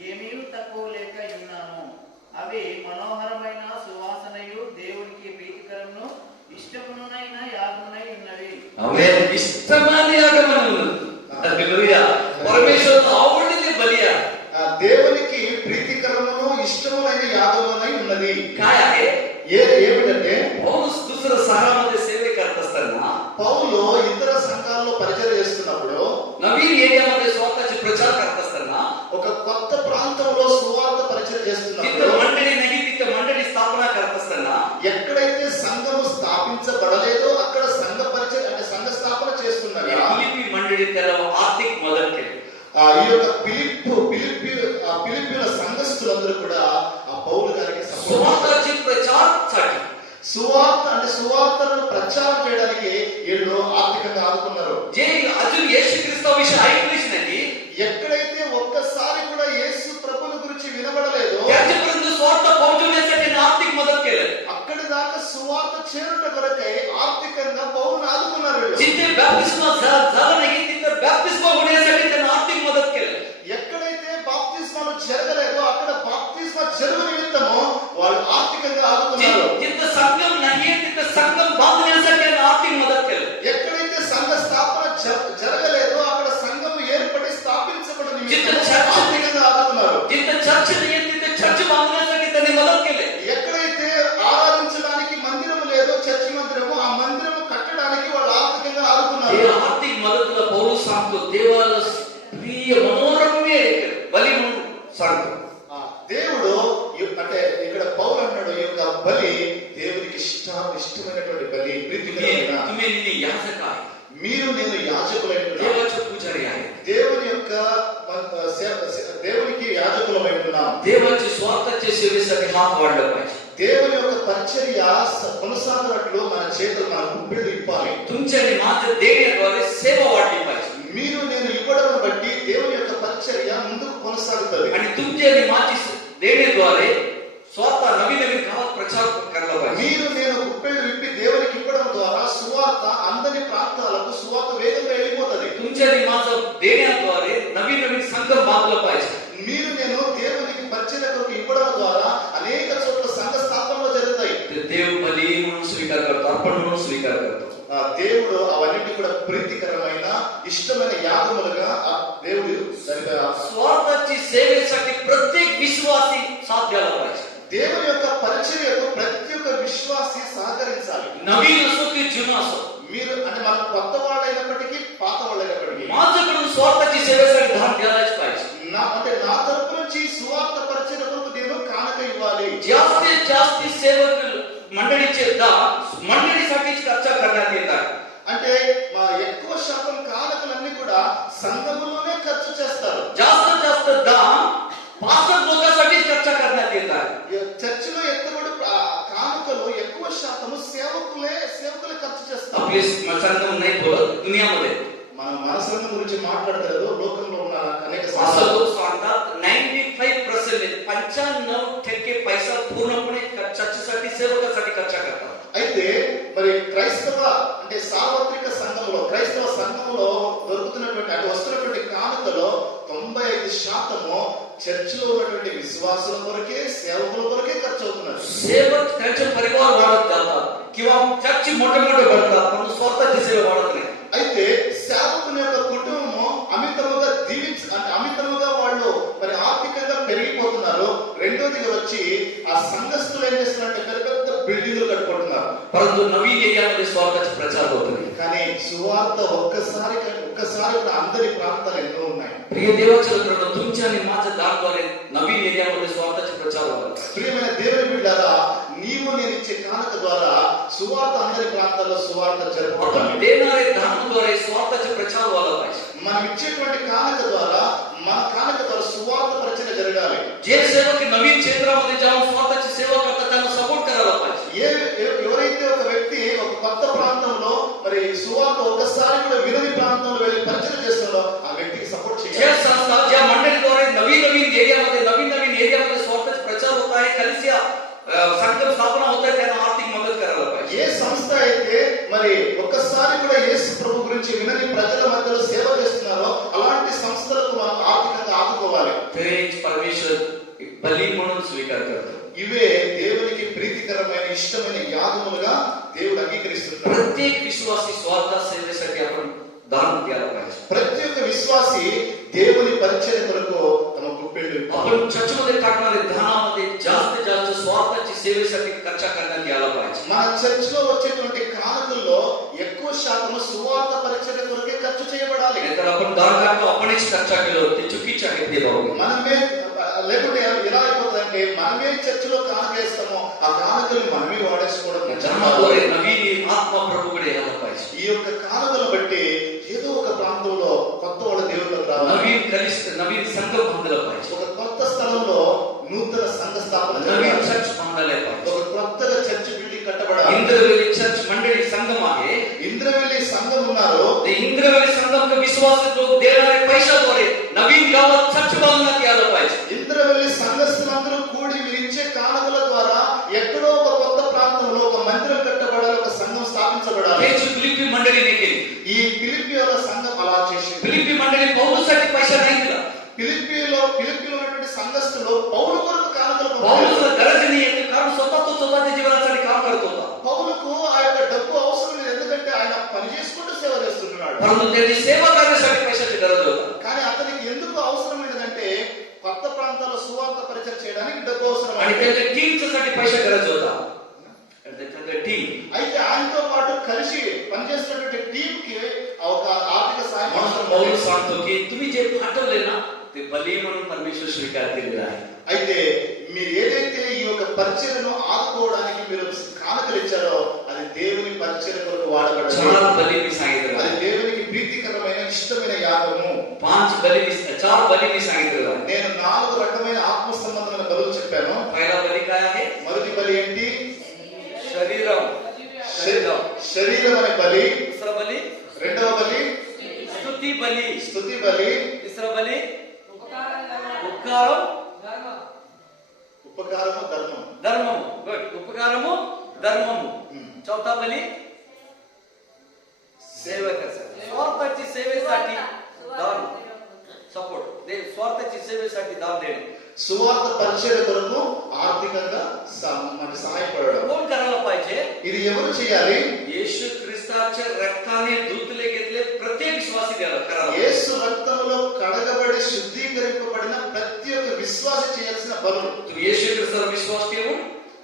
ఏమీ తక్కువ లేక ఉన్నాను. అవి మనోహరమైన సువాసనయు దేవునికి ప్రీతికరమును ఇష్టమునైన యాగమునై ఉన్నవి. आमेन. इष्टమైన యాగమును. హల్లెలూయా. పరమేశ్వరుడు आवडलेली बली आहे. దేవునికి ప్రీతికరమును ఇష్టమైన యాగమునై ఉన్నది. काय आहे? ఏమిటంటే పౌలు दुसऱ्या शहरामध्ये सेवे करत असताना, పౌలు ఇతర సంఘాల్లో పరిచయం చేస్తున్నప్పుడు, नवीन एरियामध्ये स्वतःचे प्रचार करत असताना, ఒక मंडळी त्याला आर्थिक मदत केली. ఈ యొక్క ఫిలిప్పీల సంఘస్థులందరూ కూడా ఆ పౌలు గారికి సపోర్ట్ सुवार्ताची प्रचारासाठी సువార్తను ప్రచారం చేయడానికి వీళ్ళు ఆర్థికంగా ఆదుకున్నారు. जे अजून येशू ख्रिस्ताविषयी ऐकलेच नाही ఎక్కడైతే ఒక్కసారి కూడా యేసు ప్రభువుల గురించి వినబడలేదో त्याच्यापर्यंत स्वार्थ पोहोचवण्यासाठी आर्थिक मदत केलं. అక్కడి దాకా సువార్త చేరుట కొరకై ఆర్థికంగా పౌలును ఆదుకున్నారు వీళ్ళు. जिथे बॅप्तिस्मा झाला नाही तिथे बॅप्तिस्मा होण्यासाठी त्यांना आर्थिक मदत केलं. ఎక్కడైతే బాప్తిస్మాలు జరగలేదో అక్కడ బాప్తిస్మా జరుగు నిమిత్తము వాళ్ళు ఆర్థికంగా ఆదుకున్నారు. जिथं संगम नाहीये तिथं संगम बांधण्यासाठी त्यांना आर्थिक मदत केलं. ఎక్కడైతే సంఘ స్థాపన జరగలేదో అక్కడ సంఘం ఏర్పడి స్థాపించబడిన నిమిత్తము చర్చ్ ఆర్థికంగా ఆదుకున్నారు. जिथं चर्च नाहीये तिथे चर्च बांधण्यासाठी त्यांनी मदत केली. ఎక్కడైతే ఆరాధించడానికి మందిరము లేదో చర్చి మందిరము ఆ మందిరము కట్టడానికి వాళ్ళు ఆర్థికంగా ఆదుకున్నారు. हे आर्थिक मदतीला पौलुस सांगतो देवाला प्रिय मनोरम्य बली म्हणून सांगतो. ఆ దేవుడు అంటే ఇక్కడ పౌలు అన్నాడు ఈ యొక్క బలి దేవునికి ఇష్టమైనటువంటి బలి ప్రీతికరమైన. तुम्ही याजक आहे, మీరు నేను యాజకులైన देवाचे पुजारी आहे. దేవుని యొక్క దేవునికి యాజకులమై ఉంటున్నాం. देवाच्या स्वार्थाच्या सेवेसाठी हात वाढला पाहिजे. దేవుని యొక్క పరిచర్య కొనసాగినట్లు మన చేతులు మన గుప్పిళ్ళు ఇప్పాలి. तुमच्या आणि माझ्या देण्याद्वारे सेवा वाढली पाहिजे. మీరు నేను ఇవ్వడం బట్టి దేవుని యొక్క పరిచర్య ముందుకు కొనసాగుతుంది. आणि तुमच्या आणि माझी देण्याद्वारे स्वतः नवीन नवीन गावात प्रचार करायला पाहिजे. మీరు నేను గుప్పిళ్ళు విప్పి దేవునికి ఇవ్వడం ద్వారా సువార్త అందరి ప్రాంతాలకు సువార్త వేగంగా వెళ్ళిపోతుంది. तुमच्या आणि माझं देण्याद्वारे नवीन नवीन संघ बांधलं पाहिजे. మీరు నేను దేవునికి పరిచర్య కొరకు ఇవ్వడం ద్వారా అనేక చోట్ల సంఘ స్థాపనలు జరుగుతాయి. ते देव बली म्हणून स्वीकार करतो, अर्पण म्हणून स्वीकार करतो. దేవుడు అవన్నీ కూడా ప్రీతికరమైన ఇష్టమైన యాగములుగా ఆ దేవుడు स्वार्थाची सेवेसाठी प्रत्येक विश्वासी साथ द्यायला पाहिजे. దేవుని యొక్క పరిచర్యకు ప్రతి ఒక్క విశ్వాసి సహకరించాలి. नवीन असो की जुना असो, మీరు అంటే మన కొత్త వాళ్ళైనప్పటికీ పాత వాళ్ళైనప్పటికీ माझ्याकडून स्वार्थाची सेवेसाठी दान द्यायलाच पाहिजे. అంటే నా తరపు నుంచి సువార్త పరిచర్య కొరకు నేను కానుక ఇవ్వాలి. जास्तीत जास्त सेवक मंडळीचे दान मंडळीसाठीच खर्च करण्यात येत आहे. అంటే మా ఎక్కువ శాతం కానుకలన్నీ కూడా సంఘములోనే ఖర్చు చేస్తారు. जास्तीत जास्त दान पास्टर लोकांसाठीच खर्च करण्यात येत आहे. చర్చిలో ఎత్తబడి కానుకలు ఎక్కువ శాతము సేవకులే ఖర్చు చేస్తారు. आपले संघ नाही बोलत, दुनियामध्ये మన సంఘం గురించి మాట్లాడలేదు. లోకంలో ఉన్న అనేక असं लोक सांगतात 95% 95% पैसा पूर्णपणे चर्चेसाठी सेवकासाठी खर्च करतात. అయితే మరి క్రైస్తవ అంటే సార్వత్రిక సంఘంలో క్రైస్తవ సంఘంలో దొరుకుతున్నటువంటి అంటే వస్తున్నటువంటి కానుకలో 95% చర్చిలో ఉన్నటువంటి విశ్వాసుల కొరకే సేవకుల కొరకే ఖర్చు అవుతున్నారు. सेवक त्यांचे परिवार वाढत जातात किंवा चर्च मोठे मोठे बनतात, पण स्वतःची सेवा वाढत नाही. అయితే సేవకుని యొక్క కుటుంబము అమితముగా వాళ్ళు మరి ఆర్థికంగా పెరిగిపోతున్నారు. రెండోదిగా వచ్చి ఆ సంఘస్థులు ఏం చేస్తున్నారంటే పెద్ద పెద్ద బిల్డింగ్లు కట్టుకుంటున్నారు. परंतु नवीन एरियामध्ये स्वार्थाचा प्रचार होत नाही. కానీ సువార్త ఒక్కసారి కూడా అందరి ప్రాంతాలు ఎన్నో ఉన్నాయి. प्रिय देवाच्या मित्रांनो, तुमच्या आणि माझ्या दानद्वारे नवीन एरियामध्ये स्वार्थाचा प्रचार होतो. ప్రియమైన దేవుని బిడ్డలారా, నీవు నేను ఇచ్చే కానుక ద్వారా సువార్త అందరి ప్రాంతాల్లో సువార్త జరుపుకోవాలి. आपण देणारे दानद्वारे स्वार्थाचा प्रचार व्हायला पाहिजे. మనం ఇచ్చేటువంటి కానుక ద్వారా సువార్త పరిచర్య జరగాలి. जे सेवक नवीन क्षेत्रामध्ये जाऊन स्वार्थाची सेवा करतात त्यांना सपोर्ट करायला पाहिजे. ఎవరైతే ఒక వ్యక్తి ఒక కొత్త ప్రాంతంలో మరి సువార్త ఒకసారి కూడా వినని ప్రాంతంలో వెళ్ళి పరిచయం చేస్తాడో ఆ వ్యక్తికి సపోర్ట్ ज्या చేయాలి. संस्था ज्या मंडळीद्वारे नवीन नवीन एरियामध्ये स्वार्थाचा प्रचार होत आहे, कलिसिया संघ स्थापना होत आहे, त्यांना आर्थिक मदत करायला पाहिजे. ఏ సంస్థ అయితే మరి ఒక్కసారి కూడా యేసు ప్రభు గురించి వినని ప్రజల మధ్యలో సేవ చేస్తున్నారో అలాంటి సంస్థలకు మనం ఆర్థికంగా ఆదుకోవాలి. तेच परमेश्वर बली म्हणून स्वीकार करतो. ఇవే దేవునికి ప్రీతికరమైన ఇష్టమైన యాగములుగా దేవుడు అంగీకరిస్తున్నాడు. प्रत्येक विश्वासी स्वार्थ सेवेसाठी आपण दान द्यायला पाहिजे. ప్రతి ఒక్క విశ్వాసి దేవుని పరిచర్య కొరకు తమ గుప్పెళ్ళు आपण चर्चमध्ये टाकणारे दानामध्ये जास्तीत जास्त स्वार्थाची सेवेसाठी खर्च करण्यात यायला पाहिजे. మన చర్చిలో వచ్చేటువంటి కానుకల్లో ఎక్కువ శాతం సువార్త పరిచర్య కొరకే ఖర్చు చేయబడాలి. नाहीतर आपण दान करतो, आपणच खर्च केलं, ते चुकीचे आहे. ते बरोबर మనమే లేకుంటే ఎలా అయిపోతుందంటే మనమే చర్చిలో కానుక వేస్తామో ఆ కానుకలు మనమే వాడేసుకోవడం. दानाद्वारे नवीन आत्मा प्रभूकडे यायला पाहिजे. ఈ యొక్క కానుకలు బట్టి ఏదో ఒక ప్రాంతంలో नवीन संघ बांधला पाहिजे, ఒక కొత్త స్థలంలో నూతన సంఘ స్థాపన नवीन జరగాలి. चर्च बांधायला पाहिजे. ఒక కొత్తగా చర్చ్ బిల్డింగ్ కట్టబడాలి. इंद्रवेली चर्च मंडळी संगम आहे. ఇంద్రవెల్లి సంఘం ఉన్నారు. ते इंद्रवेली संगम के विश्वासी लोक देणारे पैशाद्वारे नवीन गावात चर्च बांधण्यात यायला पाहिजे. ఇంద్రవెల్లి సంఘస్థులందరూ కూడి మీరు ఇచ్చే కానుకల ద్వారా ఎక్కడో ఒక కొత్త ప్రాంతంలో ఒక మందిరం కట్టబడాలి, ఒక సంఘం స్థాపించబడాలి. हेची फिलिपी मंडळीने केली. ఈ ఫిలిప్పీల సంఘం అలా చేసింది. फिलिपी मंडळी पौलुसाठी पैसा नाही दिला. ఫిలిప్పీలో ఉన్నటువంటి సంఘస్థులు పౌలు కొరకు కానుకలు పంపారు. पौलुसला गरज नाही, कारण स्वतःच्या जीवनासाठी काम करत होता. పౌలుకు ఆ యొక్క డబ్బు అవసరం లేదు, ఎందుకంటే ఆయన పని చేసుకుంటూ సేవ చేస్తున్నాడు. परंतु त्यांनी सेवा करण्यासाठी पैशाची गरज होता. కానీ అతనికి ఎందుకు అవసరం లేదంటే కొత్త ప్రాంతాల్లో సువార్త పరిచయం చేయడానికి డబ్బు అవసరం. आणि त्यांच्या टीमसाठी पैसा गरज होता. त्याच्या टीम అయితే ఆయనతో పాటు కలిసి పనిచేస్తున్నటువంటి టీం కి ఒక ఆర్థిక సాయం అవసరం. पौलुस सांगतो की तुम्ही जे पाठवले ना ते बली म्हणून परमेश्वर स्वीकार केलेलं आहे. అయితే మీరు ఏదైతే ఈ యొక్క పరిచయను ఆదుకోవడానికి మీరు కానుకలు ఇచ్చారో అది దేవుని పరిచయ కొరకు వాడబడాలి. चार बली मी सांगितलं, అది దేవునికి ప్రీతికరమైన ఇష్టమైన యాగము. 4 बली मी सांगितलं. నేను 4 రకమైన ఆత్మ సంబంధమైన బలులు చెప్పాను. पहिला बली काय आहे? మొదటి బలి ఏంటి? शरीरम. शरीरम. శరీరం అనే బలి. दुसरा बली రెండవ బలి स्तुति बली. స్తుతి బలి. तिसरा बली ఉపకారం ధర్మం. उपकारम ధర్మం. ఉపకారము ధర్మం. धर्मम. गुड. उपकारम धर्मम. चौथा बली सेवकासाठी, स्वार्थाची सेवेसाठी दान, सपोर्ट दे, स्वार्थाची सेवेसाठी दान देणे. సువార్త పరిచయ కొరకు ఆర్థికంగా మనకి సహాయపడడం. कोण करायला पाहिजे? ఇది ఎవరు చేయాలి? येशू ख्रिस्ताच्या रक्ताने धुतले गेलेले प्रत्येक विश्वासी करायला. యేసు రక్తములో కడగబడి శుద్ధీకరింపబడిన ప్రతి ఒక్క విశ్వాసి చేయాల్సిన బలులు. तू येशू ख्रिस्तावर विश्वास ठेवून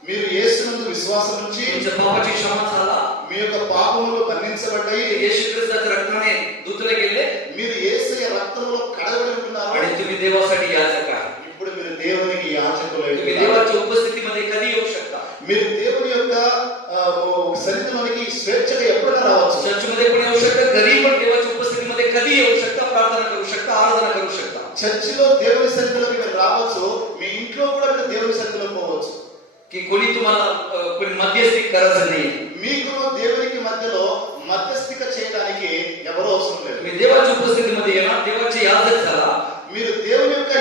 మీరు యేసునందు విశ్వాసం ఉంచి तुमच्या पापाची क्षमा झाला, మీ యొక్క పాపములు మన్నించబడ్డాయి. येशू ख्रिस्ताच्या रक्ताने धुतले गेले మీరు యేసయ్య రక్తములో కడగబడి ఉంటున్నారు. आणि तुम्ही देवासाठी याचक आहे. ఇప్పుడు మీరు దేవునికి యాజకులై तुम्ही ఉన్నారు. देवाच्या उपस्थितीमध्ये कधी येऊ शकता. మీరు దేవుని యొక్క సన్నిధిలోనికి స్వేచ్ఛగా ఎప్పుడైనా రావచ్చు. चर्चमध्ये पण येऊ शकता, घरी पण देवाच्या उपस्थितीमध्ये कधी येऊ शकता, प्रार्थना करू शकता, आराधना करू शकता. చర్చిలో దేవుని సన్నిధిలోకి మీరు రావచ్చు, మీ ఇంట్లో కూడా మీరు దేవుని సన్నిధిలోకి పోవచ్చు. की कोणी तुम्हाला कोणी मध्यस्थी करायचं नाही. మీకు దేవునికి మధ్యలో మధ్యస్థిక చేయడానికి ఎవరో అవసరం లేదు. तुम्ही देवाच्या उपस्थितीमध्ये येणार, देवाचे याजक झाला. మీరు దేవుని యొక్క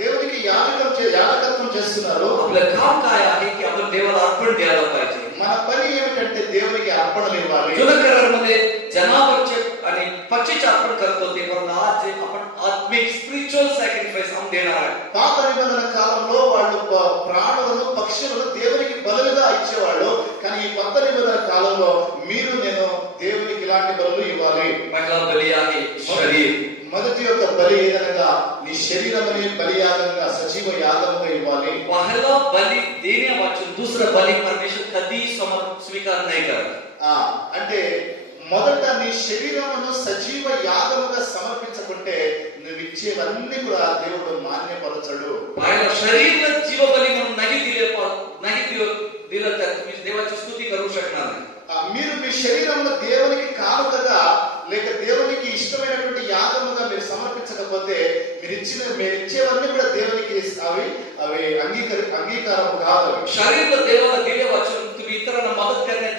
దేవునికి యాజకత్వం చేస్తున్నారు. आपलं काम काय आहे की आपण देवाला अर्पण द्यायला पाहिजे. మన పని ఏమిటంటే దేవునికి అర్పణలు ఇవ్వాలి. जुन्या करारामध्ये जनावरचे आणि पक्षीचे अर्पण करत होते, परंतु आज जे आपण आत्मिक स्पिरिच्युअल सॅक्रिफाइस हम देणार आहे. పాత నిబంధన కాలంలో వాళ్ళు ప్రాణులను పక్షులను దేవునికి బలులుగా ఇచ్చేవాళ్ళు. కానీ ఈ కొత్త నిబంధన కాలంలో మీరు నేను దేవునికి ఇలాంటి బలులు ఇవ్వాలి. पहिला बली आहे शरीर. మొదటి యొక్క బలి ఏదనగా నీ శరీరమనే బలియాగంగా సజీవ యాగముగా ఇవ్వాలి. पहिला बली देण्यावाचून दुसरा बली परमेश्वर कधी स्वीकार नाही करत. అంటే మొదట నీ శరీరమును సజీవ యాగముగా సమర్పించకుంటే నువ్వు ఇచ్చేవన్నీ కూడా దేవుడు మాన్యపరచడు. पहिला शरीर जीव बली म्हणून नाही दिलं तर तुम्ही देवाची स्तुती करू शकणार नाही. మీరు మీ శరీరమును దేవునికి కానుకగా లేక దేవునికి ఇష్టమైనటువంటి యాగముగా మీరు సమర్పించకపోతే మీరు ఇచ్చేవన్నీ కూడా దేవునికి అవి అంగీకారం కాదు. शरीर देवाला दिले वाचून तुम्ही इतरांना मदत करणे,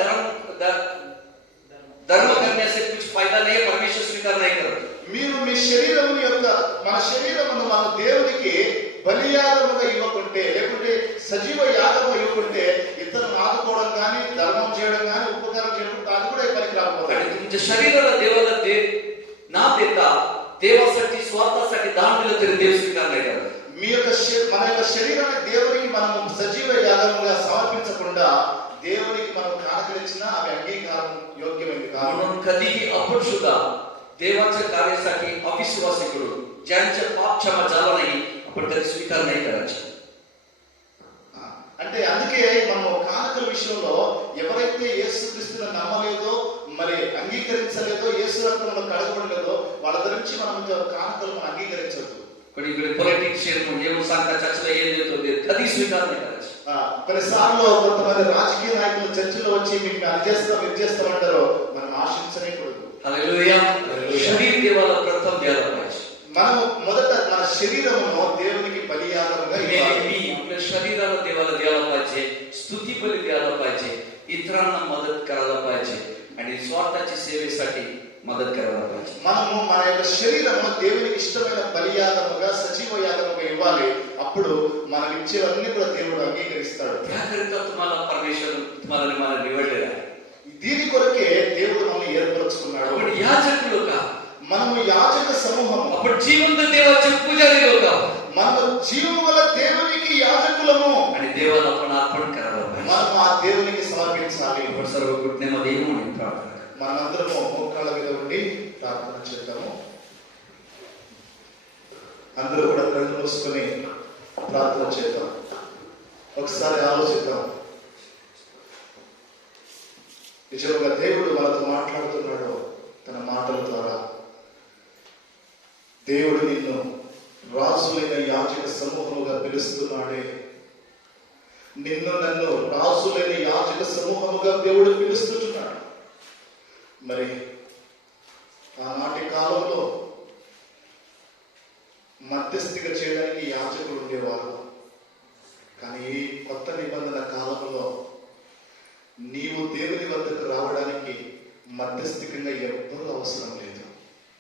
धर्म करण्याचे कुछ फायदा नाही, परमेश्वर स्वीकार नाही करत. మీరు మీ శరీరమును యొక్క మన శరీరమును మన దేవునికి బలియాగముగా ఇవ్వకుంటే లేకుంటే సజీవ యాగముగా ఇవ్వకుంటే ఇతరులను ఆదుకోవడం కానీ ధర్మం చేయడం కానీ ఉపకారం చేయడం అది కూడా పనికి రాకపోతే आणि तुमच्या शरीराला देवाला ना देता देवासाठी स्वार्थासाठी दान दिलं तरी देव स्वीकार नाही करत. మీ యొక్క మన యొక్క శరీరాన్ని దేవునికి మనం సజీవ యాగముగా సమర్పించకుండా దేవునికి మనం కానుకలిచ్చినా అవి అంగీకారం యోగ్యమైనది కాదు. म्हणून कधीही आपण सुद्धा देवाच्या कार्यासाठी अविश्वासीकडून ज्यांचे पाप क्षमा झाला नाही आपण कधी स्वीकार नाही करायचे. అంటే అందుకే మనం కానుకల విషయంలో ఎవరైతే యేసుక్రీస్తును నమ్మలేదో మరి అంగీకరించలేదో యేసు రక్తంలో కడగబడలేదో వాళ్ళ గురించి మనం కానుకలు మనం అంగీకరించొద్దు. इकडे पॉलिटिशियन येऊन सांगतात चर्चला येऊन देतो ते कधी स्वीकार नाही करायचे. కొన్నిసార్లు కొంతమంది రాజకీయ నాయకులు చర్చిలో వచ్చి మీకు అది చేస్తాం ఇది చేస్తామంటారో మనం ఆశించనే కూడదు. हालेलुया. शरीर देवाला प्रथम द्यायला पाहिजे. మనము మొదట మన శరీరమును దేవునికి బలియాగముగా ఇవ్వాలి. मी आपल्या शरीराला देवाला द्यायला पाहिजे, स्तुती बली द्यायला पाहिजे, इतरांना मदत करायला पाहिजे आणि स्वार्थाच्या सेवेसाठी मदत करायला पाहिजे. మనము మన యొక్క శరీరమును దేవునికి ఇష్టమైన బలియాగముగా సజీవ యాగముగా ఇవ్వాలి. అప్పుడు మనం ఇచ్చేవన్నీ కూడా దేవుడు అంగీకరిస్తాడు. त्याकरिता तुम्हाला परमेश्वर तुम्हाला आणि मला निवडलेला आहे. దీని కొరకే దేవుడు మనల్ని ఏర్పరచుకున్నాడు. आपण याजक लोक आहोत. మనము యాజక సమూహము. आपण जिवंत देवाचे पुजारी लोक आहोत. మనము జీవము గల దేవునికి యాజకులము. आणि देवाला आपण अर्पण करायला पाहिजे. మనము ఆ దేవునికి సమర్పించాలి. आपण सर्व घुटण्यामध्ये येऊन आणि प्रार्थना करा. మనమందరము మోకాళ్ళ మీద ఉండి ప్రార్థన చేద్దాము. అందరూ కూడా కళ్ళు మూసుకొని ప్రార్థన చేద్దాం. ఒకసారి ఆలోచిద్దాం. నిజంగా దేవుడు మనతో మాట్లాడుతున్నాడు తన మాటల ద్వారా. దేవుడు నిన్ను రాజులైన యాజక సమూహముగా పిలుస్తున్నాడే. నిన్ను నన్ను రాజులైన యాజక సమూహముగా దేవుడు పిలుస్తున్నాడు. మరి ఆనాటి కాలంలో మధ్యస్థిగా చేయడానికి యాజకులు ఉండేవారు. కానీ ఈ కొత్త నిబంధన కాలంలో నీవు దేవుని వద్దకు రావడానికి మధ్యస్థికంగా ఎవ్వరూ అవసరం లేదు.